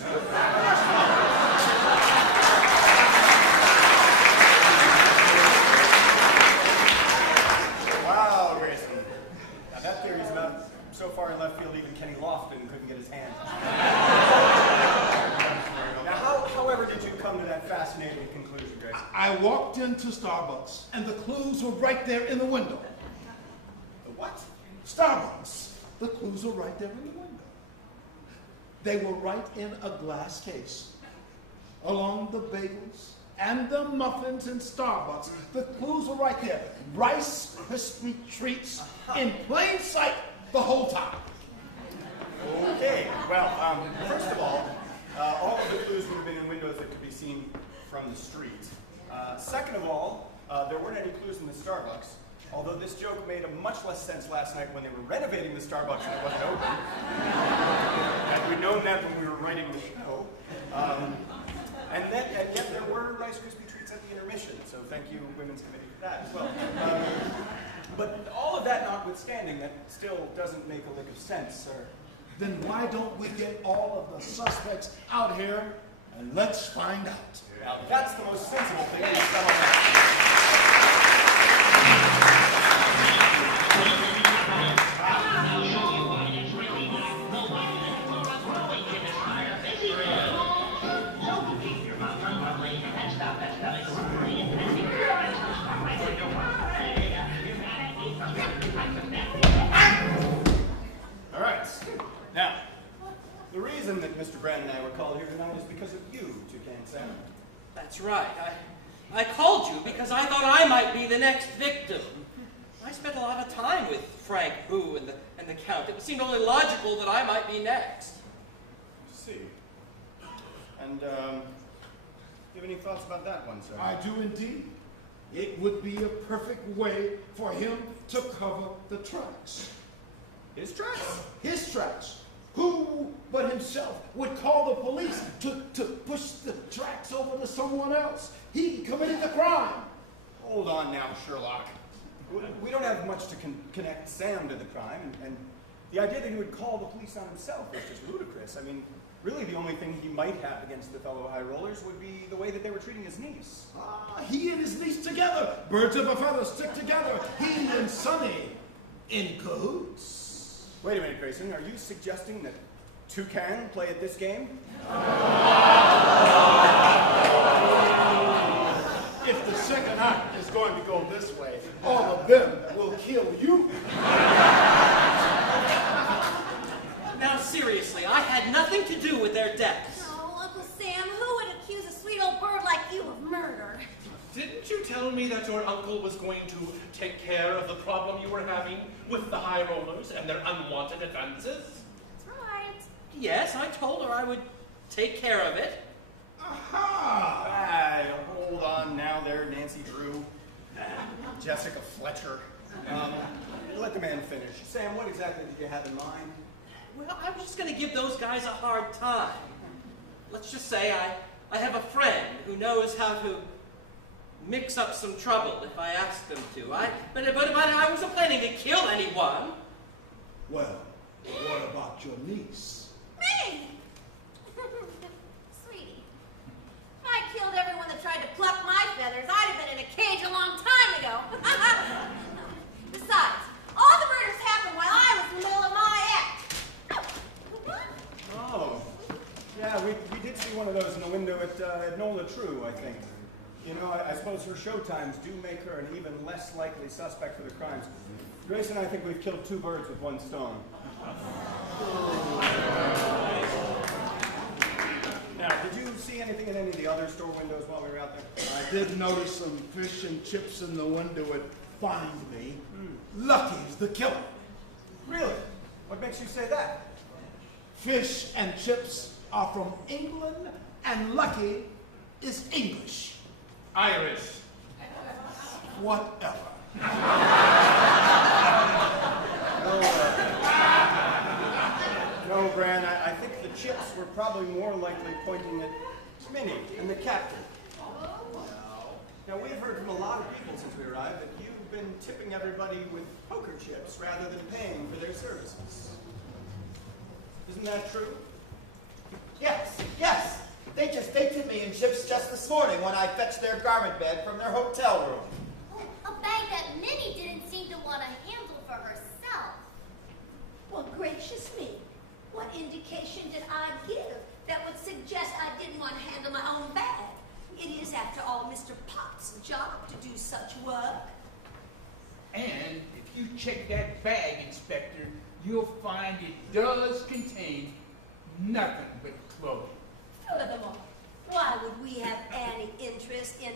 Wow, Grayson. Now that theory's about so far in left field even Kenny Lofton couldn't get his hands on it. Now, however did you come to that fascinating conclusion, Grayson? I walked into Starbucks, and the clues were right there in the window. The what? Starbucks. The clues were right there in the window. They were right in a glass case. Along the bagels and the muffins in Starbucks, the clues were right there. Rice Krispie treats in plain sight the whole time. Okay, well, first of all of the clues would have been in windows that could be seen from the street. Second of all, there weren't any clues in the Starbucks, although this joke made much less sense last night when they were renovating the Starbucks and it wasn't open. Had we known that when we were writing the show. And yet there were Rice Krispie treats at the intermission, so thank you, Women's Committee, for that as well. But all of that notwithstanding, that still doesn't make a lick of sense, sir. Then why don't we get all of the suspects out here and let's find out? Now that's the most sensible thing we've done all night. All right. Now, the reason that Mr. Brand and I were called here tonight is because of you, Toucan Sam. That's right. I called you because I thought I might be the next victim. I spent a lot of time with Frank, Boo, and the Count. It seemed only logical that I might be next. I see. And, do you have any thoughts about that one, sir? I do indeed. It would be a perfect way for him to cover the tracks. His tracks? His tracks. Who but himself would call the police to push the tracks over to someone else? He committed the crime. Hold on now, Sherlock. We don't have much to connect Sam to the crime, and the idea that he would call the police on himself is just ludicrous. I mean, really the only thing he might have against the fellow high rollers would be the way that they were treating his niece. He and his niece together. Birds of a feather stick together. He and Sonny in cahoots. Wait a minute, Grayson. Are you suggesting that Toucan play at this game? If the second act is going to go this way, all of them will kill you. Now, seriously, I had nothing to do with their deaths. Oh, Uncle Sam, who would accuse a sweet old bird like you of murder? Didn't you tell me that your uncle was going to take care of the problem you were having with the high rollers and their unwanted advances? That's right. Yes, I told her I would take care of it. Aha! Hold on now there, Nancy Drew. Jessica Fletcher. Let the man finish. Sam, what exactly did you have in mind? Well, I was just going to give those guys a hard time. Let's just say I have a friend who knows how to mix up some trouble if I ask them to. But I wasn't planning to kill anyone. Well, what about your niece? Me! Sweetie, if I killed everyone that tried to pluck my feathers, I'd have been in a cage a long time ago. Besides, all the murders happened while I was in the middle of my act. Oh, yeah, we did see one of those in the window at Nola True, I think. You know, I suppose her showtimes do make her an even less likely suspect for the crimes. Grace and I think we've killed 2 birds with 1 stone. Now, did you see anything in any of the other store windows while we were out there? I did notice some fish and chips in the window at Find Me. Lucky's the killer. Really? What makes you say that? Fish and chips are from England, and Lucky is English. Irish. Whatever. No, Bran, I think the chips were probably more likely pointing at Minnie and the captain. Now, we've heard from a lot of people since we arrived that you've been tipping everybody with poker chips rather than paying for their services. Isn't that true? Yes, yes. They tipped me in chips just this morning when I fetched their garment bag from their hotel room. A bag that Minnie didn't seem to want to handle for herself. Well, gracious me. What indication did I give that would suggest I didn't want to handle my own bag? It is, after all, Mr. Potts' job to do such work. And if you check that bag, Inspector, you'll find it does contain nothing but clothing. Furthermore, why would we have any interest in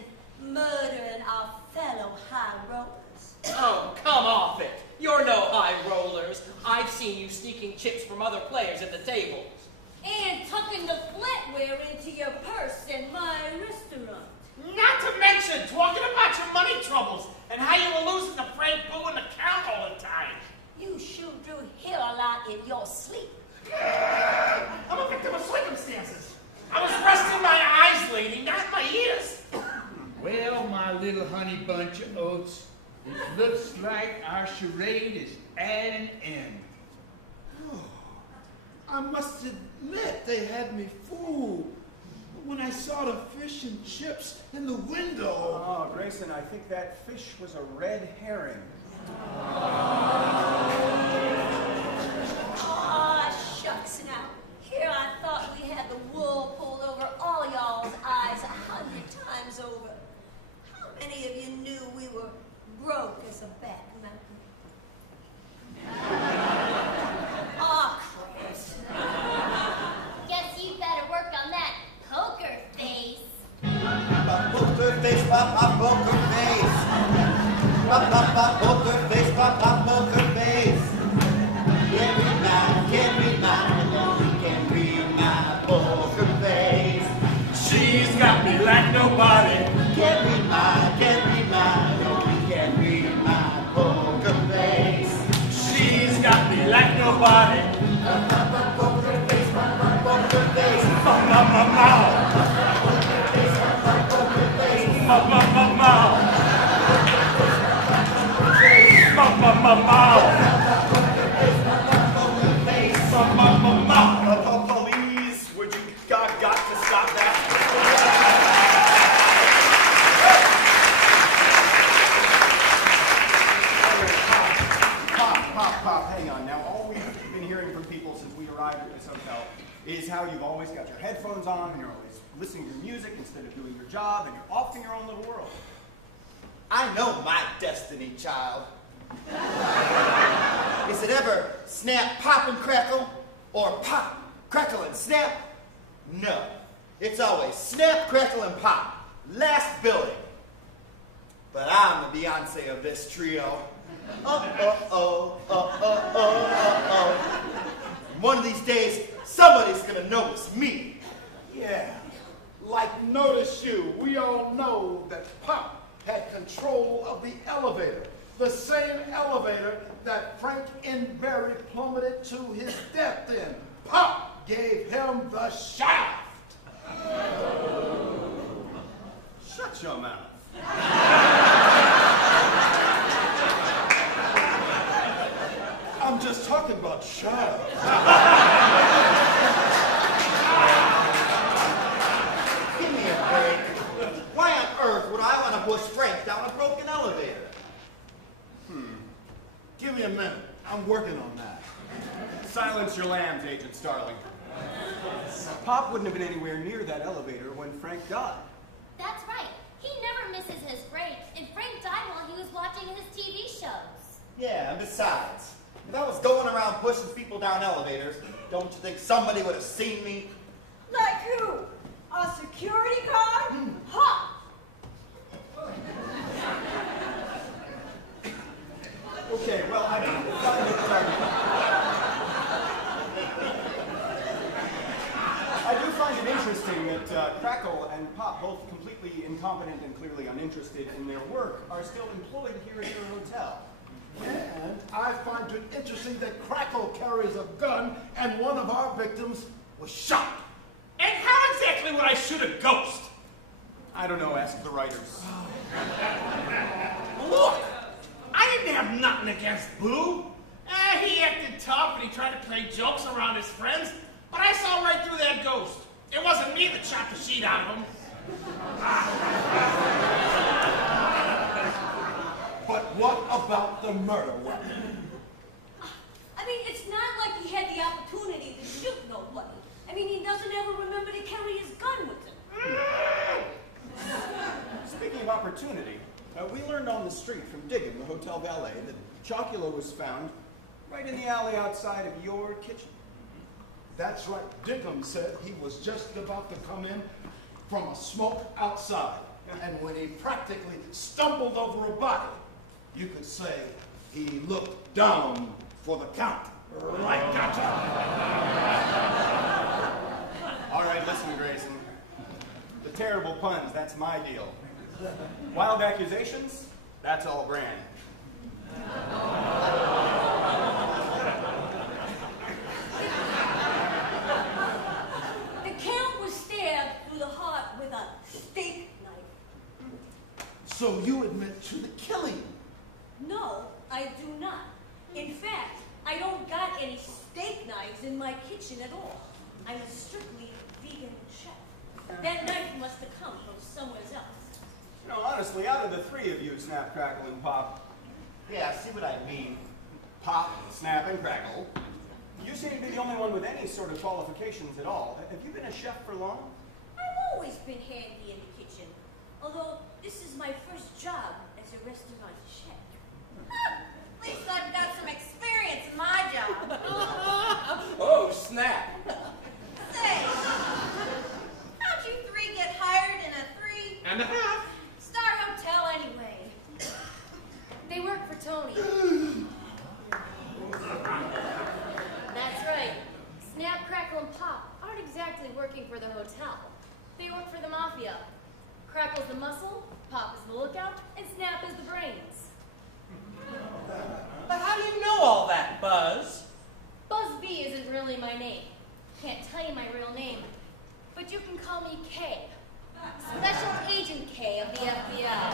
murdering our fellow high rollers? Oh, come off it. You're no high rollers. I've seen you sneaking chips from other players at the tables. And tucking the flatware into your purse in my restaurant. Not to mention talking about your money troubles and how you were losing the Frank Boo and the count all the time. You sure do hear a lot in your sleep. I'm a victim of circumstances. I was resting my eyes, lady, not my ears. Well, my little honey bunch of oats, it looks like our charade is at an end. Oh, I must admit they had me fooled when I saw the fish and chips in the window. Oh, Grayson, I think that fish was a red herring. Ah, shucks now. Here I thought we had the wool pulled over all y'all's eyes 100 times over. How many of you knew we were broke as a back mountain? Ah, Christ. Guess you better work on that poker face. Poker face, pop, poker face. Pop, poker face, pop, poker face. Can't read mine, no, we can't read my poker face. She's got me like nobody. Can't read mine, no, we can't read my poker face. She's got me like nobody. Poker face, poker face. Police, would you got to stop that? Pop, hang on now. All we've been been hearing from people since we arrived at this hotel is how you've always got your headphones on and you're always listening to music instead of doing your job, and you're off in your own little world. I know my destiny, child. Is it ever snap, pop, and crackle, or pop, crackle, and snap? No. It's always snap, crackle, and pop. Last billing. But I'm the Beyonce of this trio. One of these days, somebody's gonna notice me. Yeah, like notice you. We all know that Pop had control of the elevator. The same elevator that Frank Inberry plummeted to his death in. Pop gave him the shaft. Shut your mouth. I'm just talking about shaft. Give me a break. Why on earth would I want to push Frank down a broken elevator? Give me a minute. I'm working on that. Silence your lambs, Agent Starling. Pop wouldn't have been anywhere near that elevator when Frank died. That's right. He never misses his break, and Frank died while he was watching his TV shows. Yeah, and besides, if I was going around pushing people down elevators, don't you think somebody would have seen me? Like who? A security guard? Ha! Okay, well, I do find it interesting that Crackle and Pop, both completely incompetent and clearly uninterested in their work, are still employed here at your hotel. And I find it interesting that Crackle carries a gun and one of our victims was shot. And how exactly would I shoot a ghost? I don't know, ask the writers. Look, I didn't have nothing against Boo. He acted tough and he tried to play jokes around his friends, but I saw right through that ghost. It wasn't me that shot the sheet out of him. But what about the murder weapon? I mean, it's not like he had the opportunity to shoot nobody. I mean, he doesn't ever remember to carry his gun with him. Speaking of opportunity, we learned on the street from Diggin, the hotel valet, that Chocula was found right in the alley outside of your kitchen. That's right. Diggum said he was just about to come in from a smoke outside. And when he practically stumbled over a body, you could say he looked down for the count. Right, gotcha. All right, listen, Grayson. The terrible puns, that's my deal. Wild accusations, that's all Brand. The count was stabbed through the heart with a steak knife. So you admit to the killing? No, I do not. In fact, I don't got any steak knives in my kitchen at all. I'm a strictly vegan chef. That knife must have come from somewhere else. You know, honestly, out of the three of you, Snap, Crackle, and Pop, yeah, see what I mean? Pop, Snap, and Crackle, you seem to be the only one with any sort of qualifications at all. Have you been a chef for long? I've always been handy in the kitchen, although this is my first job as a restaurant chef. At least I've got some experience in my job. Oh, snap. Say, how'd you three get hired in a 3.5-star hotel anyway? They work for Tony. That's right. Snap, Crackle, and Pop aren't exactly working for the hotel. They work for the mafia. Crackle's the muscle, Pop is the lookout, and Snap is the brains. But how do you know all that, Buzz? Buzz B isn't really my name. Can't tell you my real name, but you can call me K. Special Agent K of the FBI.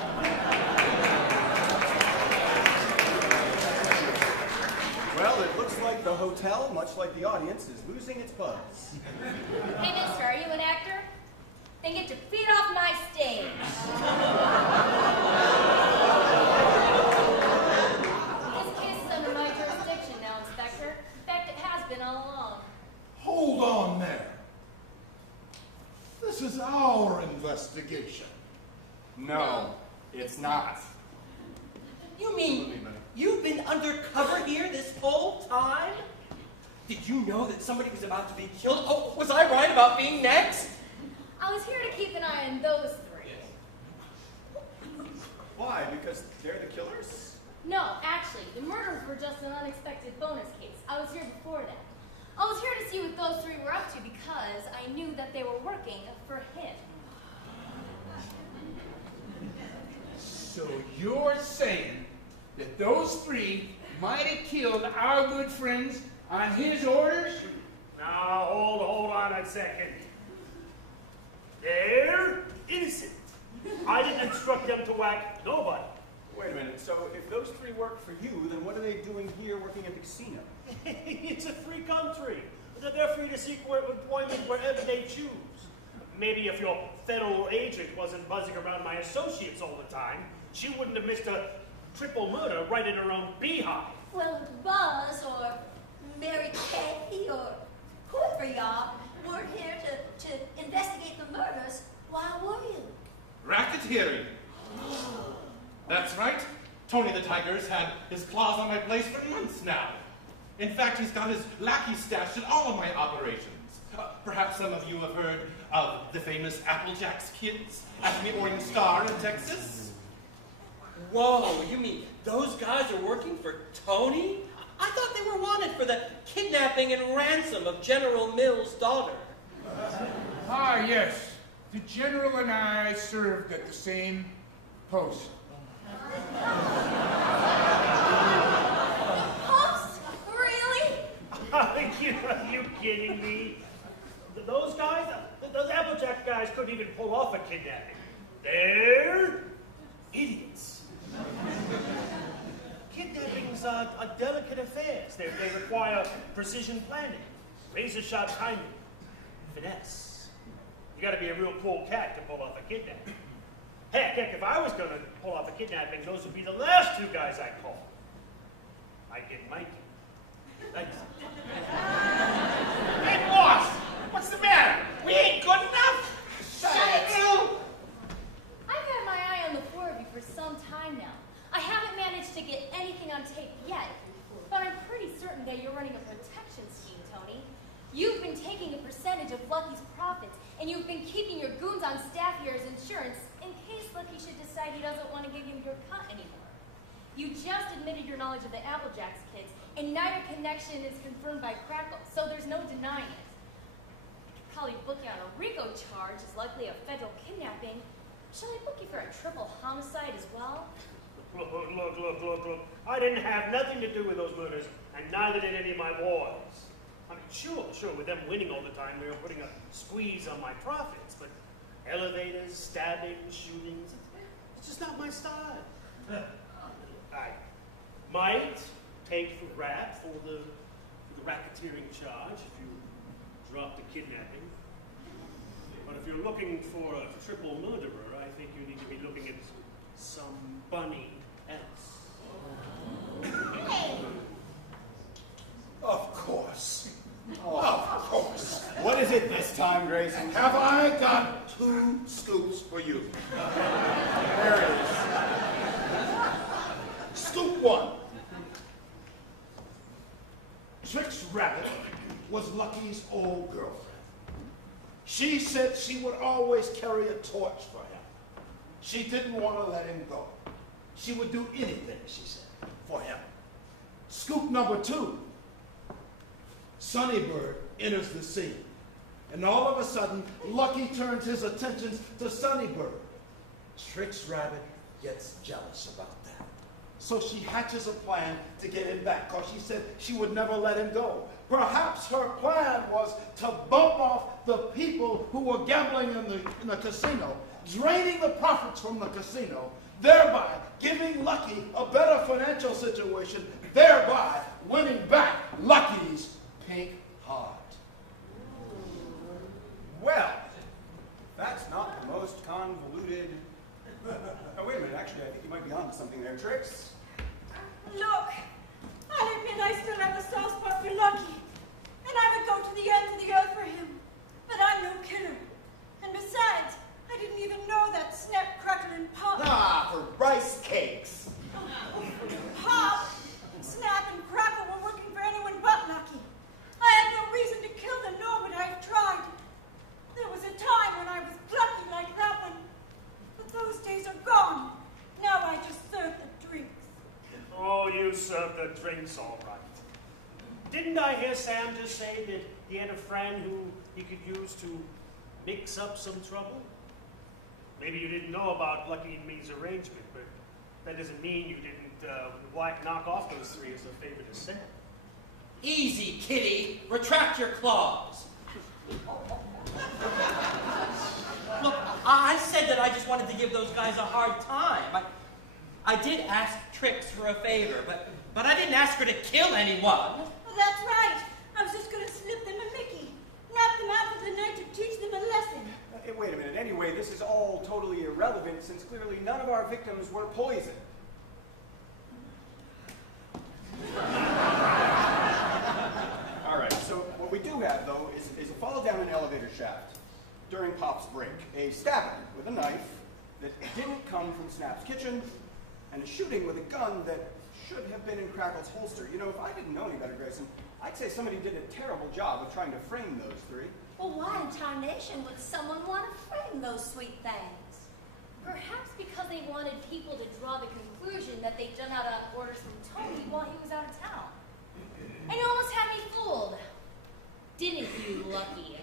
Well, it looks like the hotel, much like the audience, is losing its buzz. Hey, mister, are you an actor? Then get your feet off my stage. This case is under my jurisdiction now, Inspector. In fact, it has investigation. No, it's not. You mean you've been undercover here this whole time? Did you know that somebody was about to be killed? Oh, was I right about being next? I was here to keep an eye on those three. Why? Because they're the killers? No, actually, the murders were just an unexpected bonus case. I was here before that. I was here to see what those three were up to because I knew that they were working for him. So you're saying that those three might have killed our good friends on his orders? Now, hold on a second. They're innocent. I didn't instruct them to whack nobody. Wait a minute, so if those three work for you, then what are they doing here working at the casino? It's a free country. They're free to seek employment wherever they choose. Maybe if your federal agent wasn't buzzing around my associates all the time, she wouldn't have missed a triple murder right in her own beehive. Well, Buzz or Mary Kay or whoever y'all weren't here to investigate the murders. Why were you? Racketeering. That's right. Tony the Tiger's had his claws on my place for months now. In fact, he's got his lackey stashed in all of my operations. Perhaps some of you have heard of the famous Applejack's kids at the Orange Star in Texas? Whoa, you mean those guys are working for Tony? I thought they were wanted for the kidnapping and ransom of General Mills' daughter. Ah, yes. The general and I served at the same post. Post? Really? Are you kidding me? Those guys, those Applejack guys couldn't even pull off a kidnapping. They're idiots. Kidnappings are delicate affairs. They require precision planning, razor-sharp timing, finesse. You gotta be a real cool cat to pull off a kidnapping. Heck, if I was gonna pull off a kidnapping, those would be the last two guys I'd call. I'd get Mikey. Thanks. Hey, boss! What's the matter? We ain't good enough? Shut it! I've had my eye on the four of you for some time now. I haven't managed to get anything on tape yet, but I'm pretty certain that you're running a protection scheme, Tony. You've been taking a percentage of Lucky's profits, and you've been keeping your goons on staff here as insurance in case Lucky should decide he doesn't want to give you your cut anymore. You just admitted your knowledge of the Applejack's kids, and now your connection is confirmed by Crackle, so there's no denying it. I could probably book you on a RICO charge as likely a federal kidnapping. Shall I book you for a triple homicide as well? Look. I didn't have nothing to do with those murders, and neither did any of my boys. I mean, sure, with them winning all the time, they were putting a squeeze on my profits, but elevators, stabbings, shootings, it's just not my style. I might take the rap for the racketeering charge if you drop the kidnapping. But if you're looking for a triple murderer, I think you need to be looking at somebody else. Hey! Of course. Of course. What is it this time, Grayson? Have I got 2 scoops for you? There it is. Scoop 1. Trix Rabbit was Lucky's old girlfriend. She said she would always carry a torch for him. She didn't want to let him go. She would do anything, she said, for him. Scoop number 2. Sunnybird enters the scene. And all of a sudden, Lucky turns his attentions to Sunnybird. Trix Rabbit gets jealous about that. So she hatches a plan to get him back, because she said she would never let him go. Perhaps her plan was to bump off the people who were gambling in the casino, draining the profits from the casino, thereby giving Lucky a better financial situation, thereby winning back Lucky's pink heart. Well, that's not the most convoluted... Oh, wait a minute. Actually, I think you might be onto something there, Trix. Look, I'll admit I still have a soft spot for Lucky, and I would go to the end of the earth for him. But I'm no killer. And besides, I didn't even know you served the drinks all right. Didn't I hear Sam just say that he had a friend who he could use to mix up some trouble? Maybe you didn't know about Lucky and me's arrangement, but that doesn't mean you didn't knock off those three as a favor to Sam. Easy, kitty. Retract your claws. Look, I said that I just wanted to give those guys a hard time. I did ask Trix for a favor, but I didn't ask her to kill anyone. Well, that's right. I was just going to slip them a Mickey. Knock them out for the night to teach them a lesson. Hey, wait a minute. Anyway, this is all totally irrelevant since clearly none of our victims were poisoned. All right, so what we do have, though, is a fall down an elevator shaft during Pop's break, a stabbing with a knife that didn't come from Snap's kitchen, and a shooting with a gun that should have been in Crackle's holster. You know, if I didn't know any better, Grayson, I'd say somebody did a terrible job of trying to frame those three. Well, why in tarnation would someone want to frame those sweet things? Perhaps because they wanted people to draw the conclusion that they'd done out orders from Tony while he was out of town. And you almost had me fooled. Didn't you, Lucky?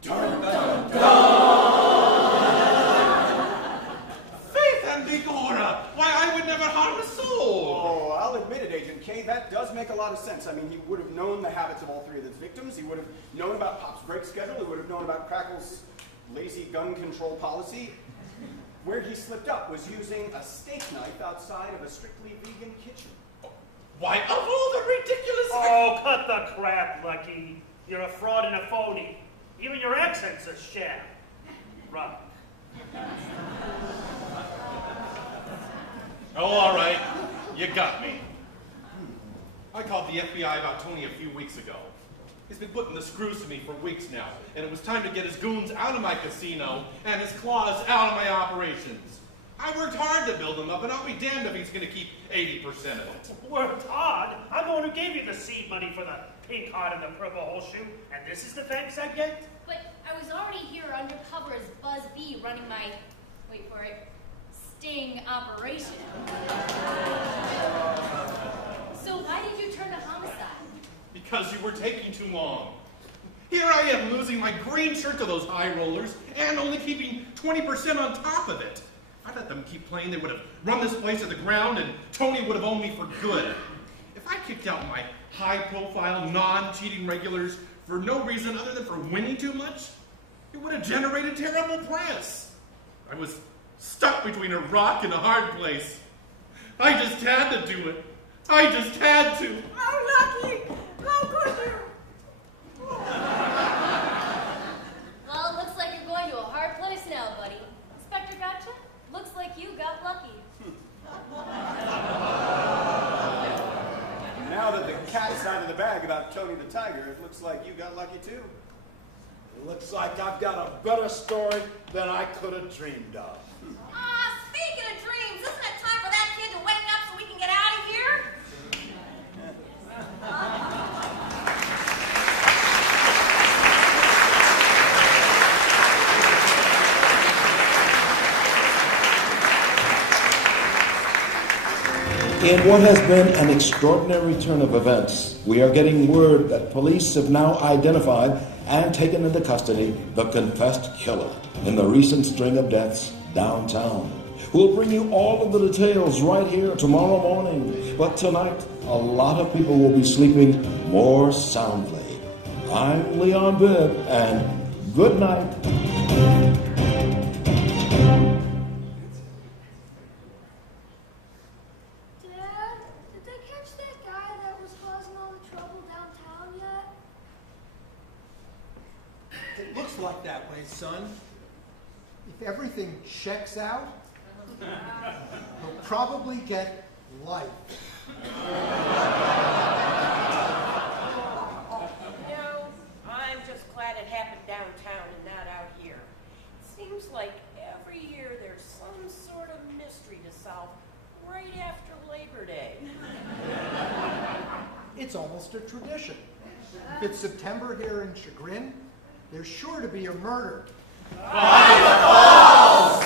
Dun, dun, dun. Faith and Begorra! Why, I would never harm a soul! Oh, I'll admit it, Agent K, that does make a lot of sense. I mean, he would have known the habits of all three of his victims. He would have known about Pop's break schedule. He would have known about Crackle's lazy gun control policy. Where he slipped up was using a steak knife outside of a strictly vegan kitchen. Why, of all the ridiculous... Oh, cut the crap, Lucky. You're a fraud and a phony. Even your accent's a sham. Run. Oh, all right. You got me. I called the FBI about Tony a few weeks ago. He's been putting the screws to me for weeks now, and it was time to get his goons out of my casino and his claws out of my operations. I worked hard to build him up, and I'll be damned if he's going to keep 80% of it. Worked hard? I'm the one who gave you the seed money for the pink heart and the purple horseshoe, and this is the thanks I get? But I was already here undercover as Buzz B running my, wait for it, sting operation. So why did you turn to homicide? Because you were taking too long. Here I am losing my green shirt to those high rollers and only keeping 20% on top of it. If I let them keep playing, they would have run this place to the ground and Tony would have owned me for good. If I kicked out my high-profile, non-cheating regulars for no reason other than for winning too much, it would have generated terrible press. I was stuck between a rock and a hard place. I just had to do it. I just had to. Oh, Lucky! How could you? Well, it looks like you're going to a hard place now, buddy. Inspector Gotcha? Looks like you got lucky. Now that the cat's out of the bag about Tony the Tiger, it looks like you got lucky too. It looks like I've got a better story than I could have dreamed of. Speaking of dreams, isn't it time for that kid to wake up so we can get out of here? In what has been an extraordinary turn of events, we are getting word that police have now identified and taken into custody the confessed killer in the recent string of deaths downtown. We'll bring you all of the details right here tomorrow morning. But tonight, a lot of people will be sleeping more soundly. I'm Leon Bibb, and good night. Dad, did they catch that guy that was causing all the trouble downtown yet? It looks like that way, son. If everything checks out, he'll probably get life. I'm just glad it happened downtown and not out here. It seems like every year there's some sort of mystery to solve right after Labor Day. It's almost a tradition. If it's September here in Chagrin, there's sure to be a murder. By the falls!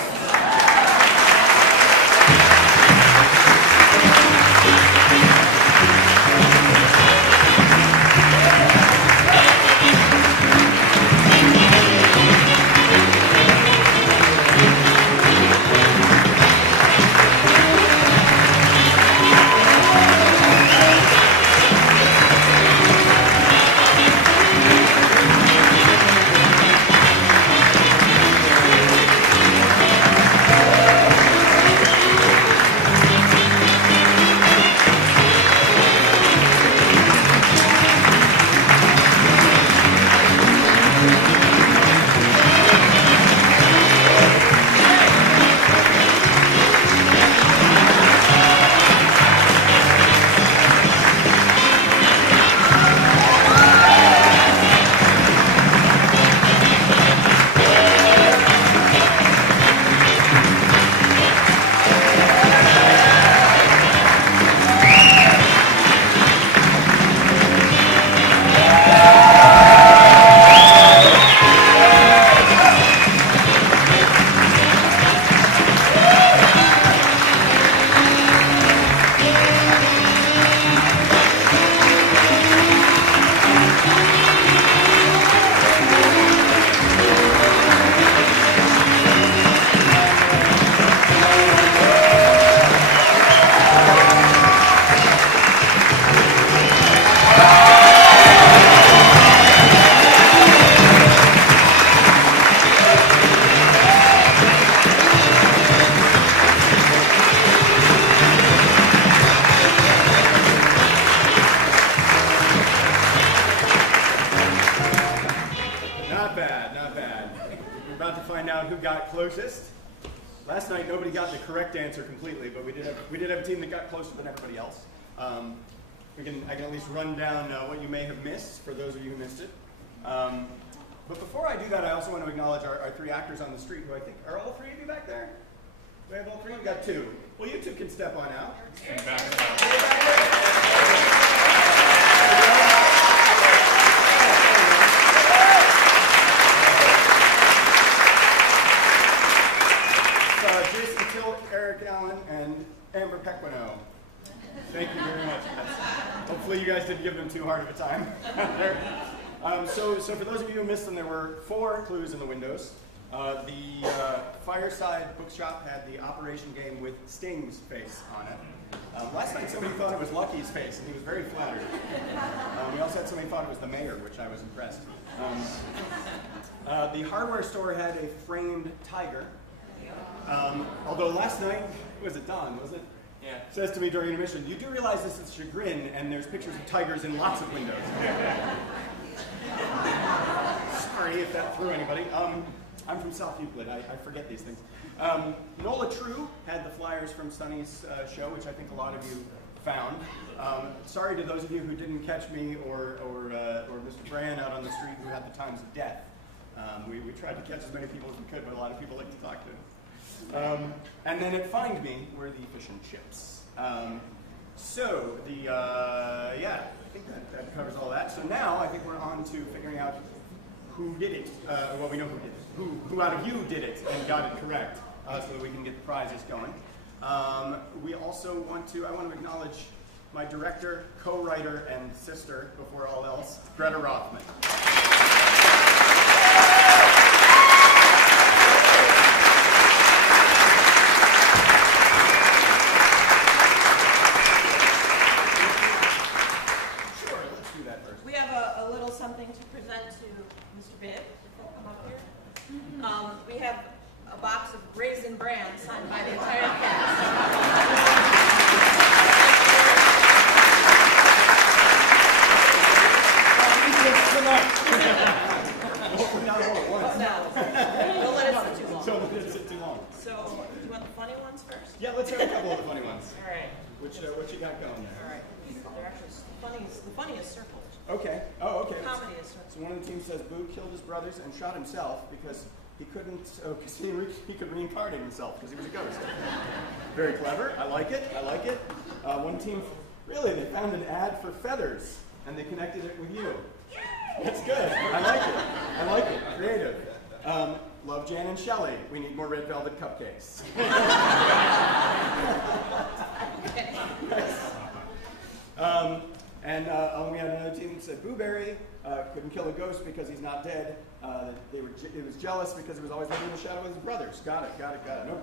got closest. Last night nobody got the correct answer completely, but we did have a team that got closer than everybody else. I can at least run down what you may have missed for those of you who missed it. But before I do that, I also want to acknowledge our 3 actors on the street, who I think are all 3 of you back there. We have all 3. We got 2. Well, you 2 can step on out. Jason Tilt, Eric Allen, and Amber Pequeno. Thank you very much. Hopefully you guys didn't give them too hard of a time. So for those of you who missed them, there were 4 clues in the windows. The Fireside Bookshop had the Operation game with Sting's face on it. Last night somebody thought it was Lucky's face, and he was very flattered. We also had somebody thought it was the mayor, which I was impressed. The hardware store had a framed tiger. Although last night, was it Don, wasn't it? Yeah. Says to me during intermission, you do realize this is Chagrin, and there's pictures of tigers in lots of windows. Sorry if that threw anybody. I'm from South Euclid. I forget these things. Nola True had the flyers from Sunny's show, which I think a lot of you found. Sorry to those of you who didn't catch me or Mr. Brand out on the street who had the times of death. We tried to catch as many people as we could, but a lot of people like to talk to him. And then at Find Me were the fish and chips. I think that covers all that. So now I think we're on to figuring out who did it. Well, we know who did it. Who out of you did it and got it correct, so that we can get the prizes going. We also want to acknowledge my director, co-writer, and sister, before all else, Greta Rothman. Something to present to Mr. Bibb, if he'll come up here. We have a box of Raisin Bran signed by the entire cast. Don't let it sit too long. Don't let it sit too long. So, do you want the funny ones first? Yeah, let's have a couple of the funny ones. All right. What you got going there? All right. They're actually the funniest circle. Okay. Oh, okay. Comedy is circle. So one of the teams says Boo killed his brothers and shot himself because he couldn't. He could reincarnate himself because he was a ghost. Very clever. I like it. One team, really, they found an ad for feathers and they connected it with you. That's good. I like it. Creative. Love Jan and Shelley. We need more red velvet cupcakes. We had another team that said Booberry couldn't kill a ghost because he's not dead. It was jealous because he was always living in the shadow of his brothers. Got it. No,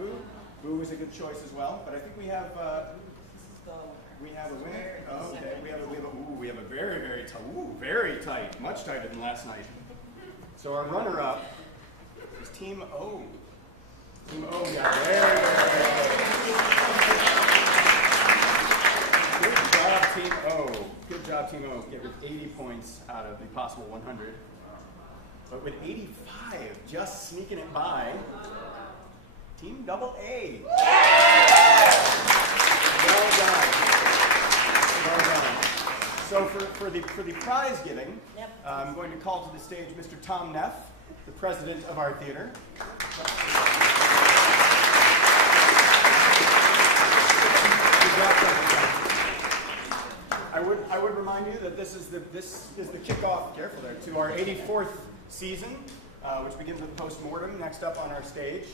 Boo was a good choice as well. But I think we have a winner. Oh, okay. We have a very, very tight. Very tight. Much tighter than last night. So our runner-up is Team O. Team O got very, very good job, Team O. Good job, Team O. Get with 80 points out of the possible 100. But with 85, just sneaking it by, Team Double A. Well done. So for the prize giving, I'm going to call to the stage Mr. Tom Neff, the president of our theater. I would remind you that this is the kickoff. Careful there, to our 84th season, which begins with Postmortem next up on our stage,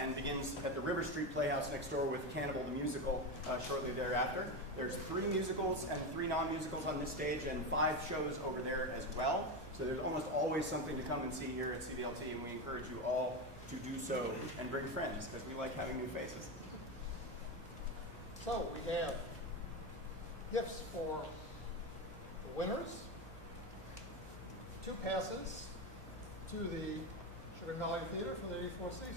and begins at the River Street Playhouse next door with Cannibal the Musical shortly thereafter. There's 3 musicals and 3 non-musicals on this stage, and 5 shows over there as well. So there's almost always something to come and see here at CVLT, and we encourage you all to do so and bring friends, because we like having new faces. So we have gifts for the winners, 2 passes to the Chagrin Valley Theater for the 84th season.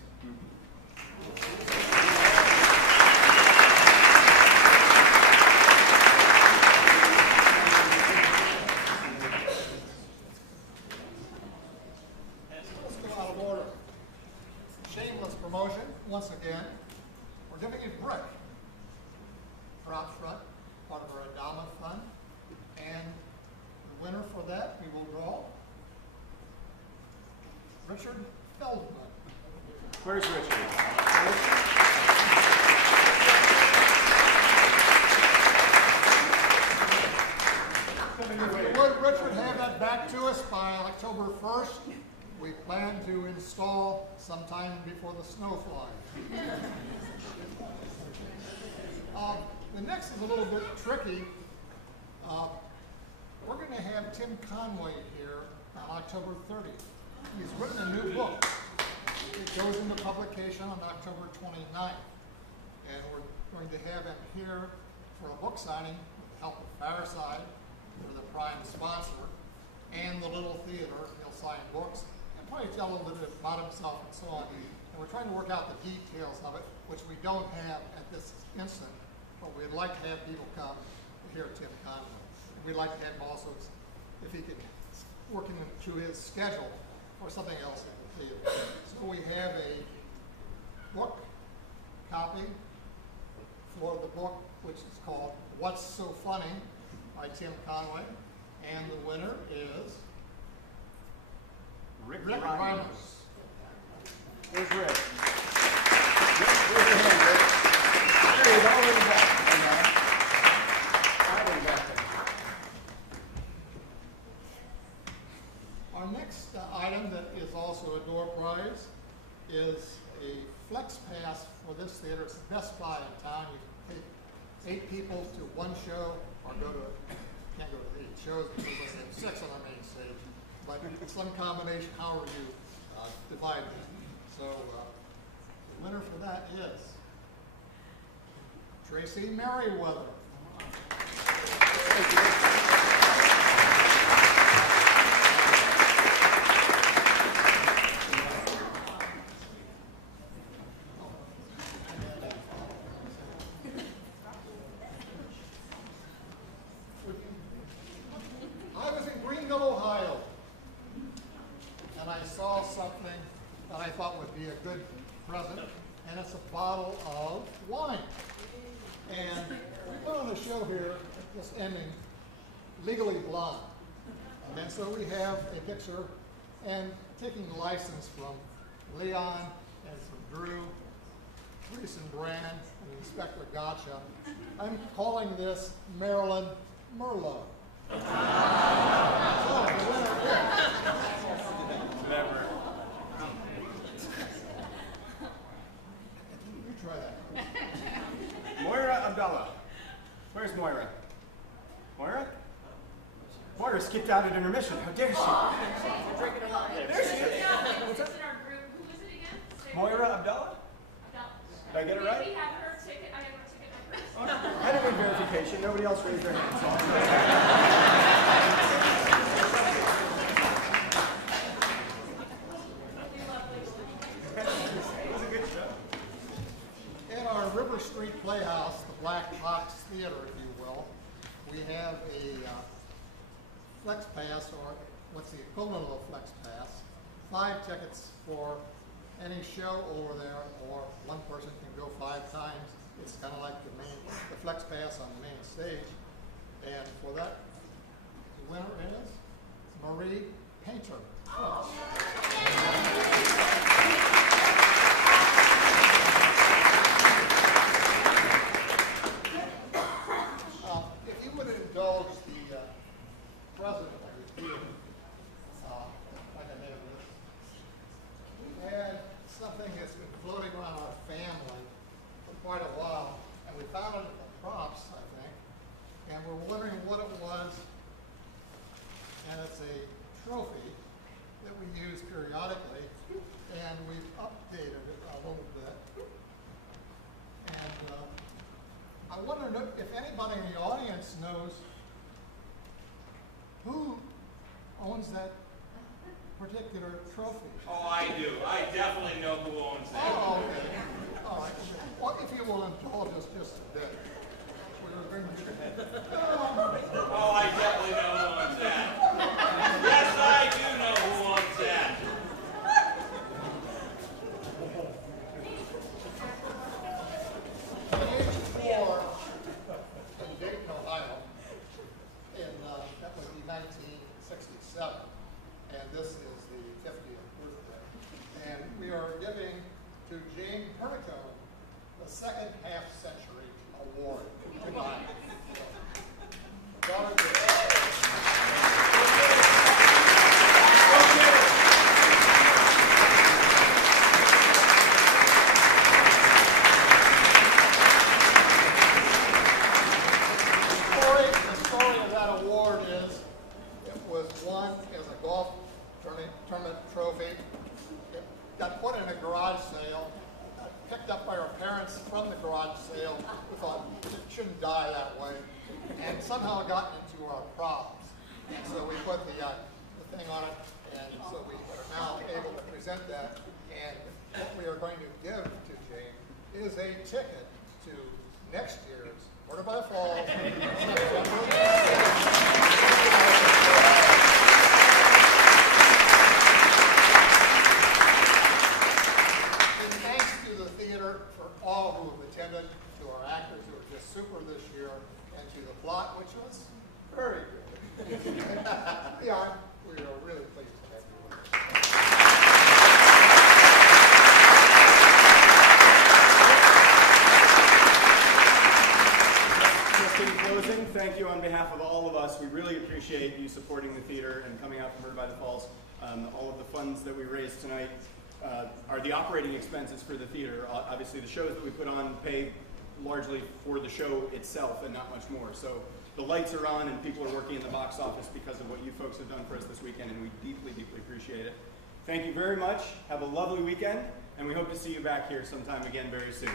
Let's go out of order. Shane out front, part of our endowment fund. And the winner for that, we will draw Richard Feldman. Where's Richard? Would Richard have that back to us by October 1st? We plan to install sometime before the snow flies. The next is a little bit tricky. We're going to have Tim Conway here on October 30th. He's written a new book. It goes into publication on October 29th. And we're going to have him here for a book signing with the help of Fireside, for the prime sponsor, and the Little Theater. He'll sign books and probably tell a little bit about himself and so on. And we're trying to work out the details of it, which we don't have at this instant, but we'd like to have people come to hear Tim Conway. We'd like to have him also, if he can work into his schedule or something else in the theater. So we have a book copy for the book, which is called What's So Funny by Tim Conway, and the winner is Rick Reimers. Where's Rick? Where's your hand, Rick? There he is, all the way back. Our next item that is also a door prize is a flex pass for this theater. It's the best buy in town. You can take 8 people to one show, or can't go to 8 shows because we have 6 on our main stage, but some combination, however you divide them. So the winner for that is Tracy Merriweather. I was in Greenville, Ohio, and I saw something that I thought would be a good present, and it's a bottle of wine. And we put on a show here, this ending, Legally Blonde. And so we have a picture, and taking license from Leon and from Drew, Reese and Brand, and Inspector Gotcha, I'm calling this Marilyn Merlot. So, the winner is... Never. You try that. Moira Abdullah. Where's Moira? Moira? Moira skipped out at intermission. How dare she? There she is. What's up? Moira Abdullah? Did I get it right? We have her ticket. I have her ticket in my purse. I didn't need verification. Nobody else raised their hands. At our River Street Playhouse, the Black Box Theater, if you will, we have a Flex Pass, or what's the equivalent of a Flex Pass, 5 tickets for any show over there, or one person can go 5 times. It's kind of like the Flex Pass on the main stage. And for that, the winner is Marie Painter. If you would indulge the president of the theater, like I have this, we had something that's been floating around our family for quite a while, and we found it at the props, I think, and we're wondering what it was, and it's a trophy that we use periodically, and we've updated it a little bit. And I wonder if anybody in the audience knows who owns that particular trophy. Oh, I do. I definitely know who owns that. Oh, okay. All right. Well, if you will indulge us just a bit. Oh, I definitely know who owns that. Yes, I do know who owns that. Page 4 die that way, and somehow it got into our props. And so we put the thing on it, and so we are now able to present that. And what we are going to give to Jane is a ticket to next year's Murder by the Falls. Thanks to the theater for all who have attended, to our actors who are just super this year, and to the plot, which was very good. Leon, we are really pleased to have you with us. Just in closing, thank you on behalf of all of us. We really appreciate you supporting the theater and coming out for Murder by the Falls. All of the funds that we raised tonight are the operating expenses for the theater. Obviously, the shows that we put on pay largely for the show itself and not much more. So the lights are on and people are working in the box office because of what you folks have done for us this weekend, and we deeply, deeply appreciate it. Thank you very much. Have a lovely weekend, and we hope to see you back here sometime again very soon.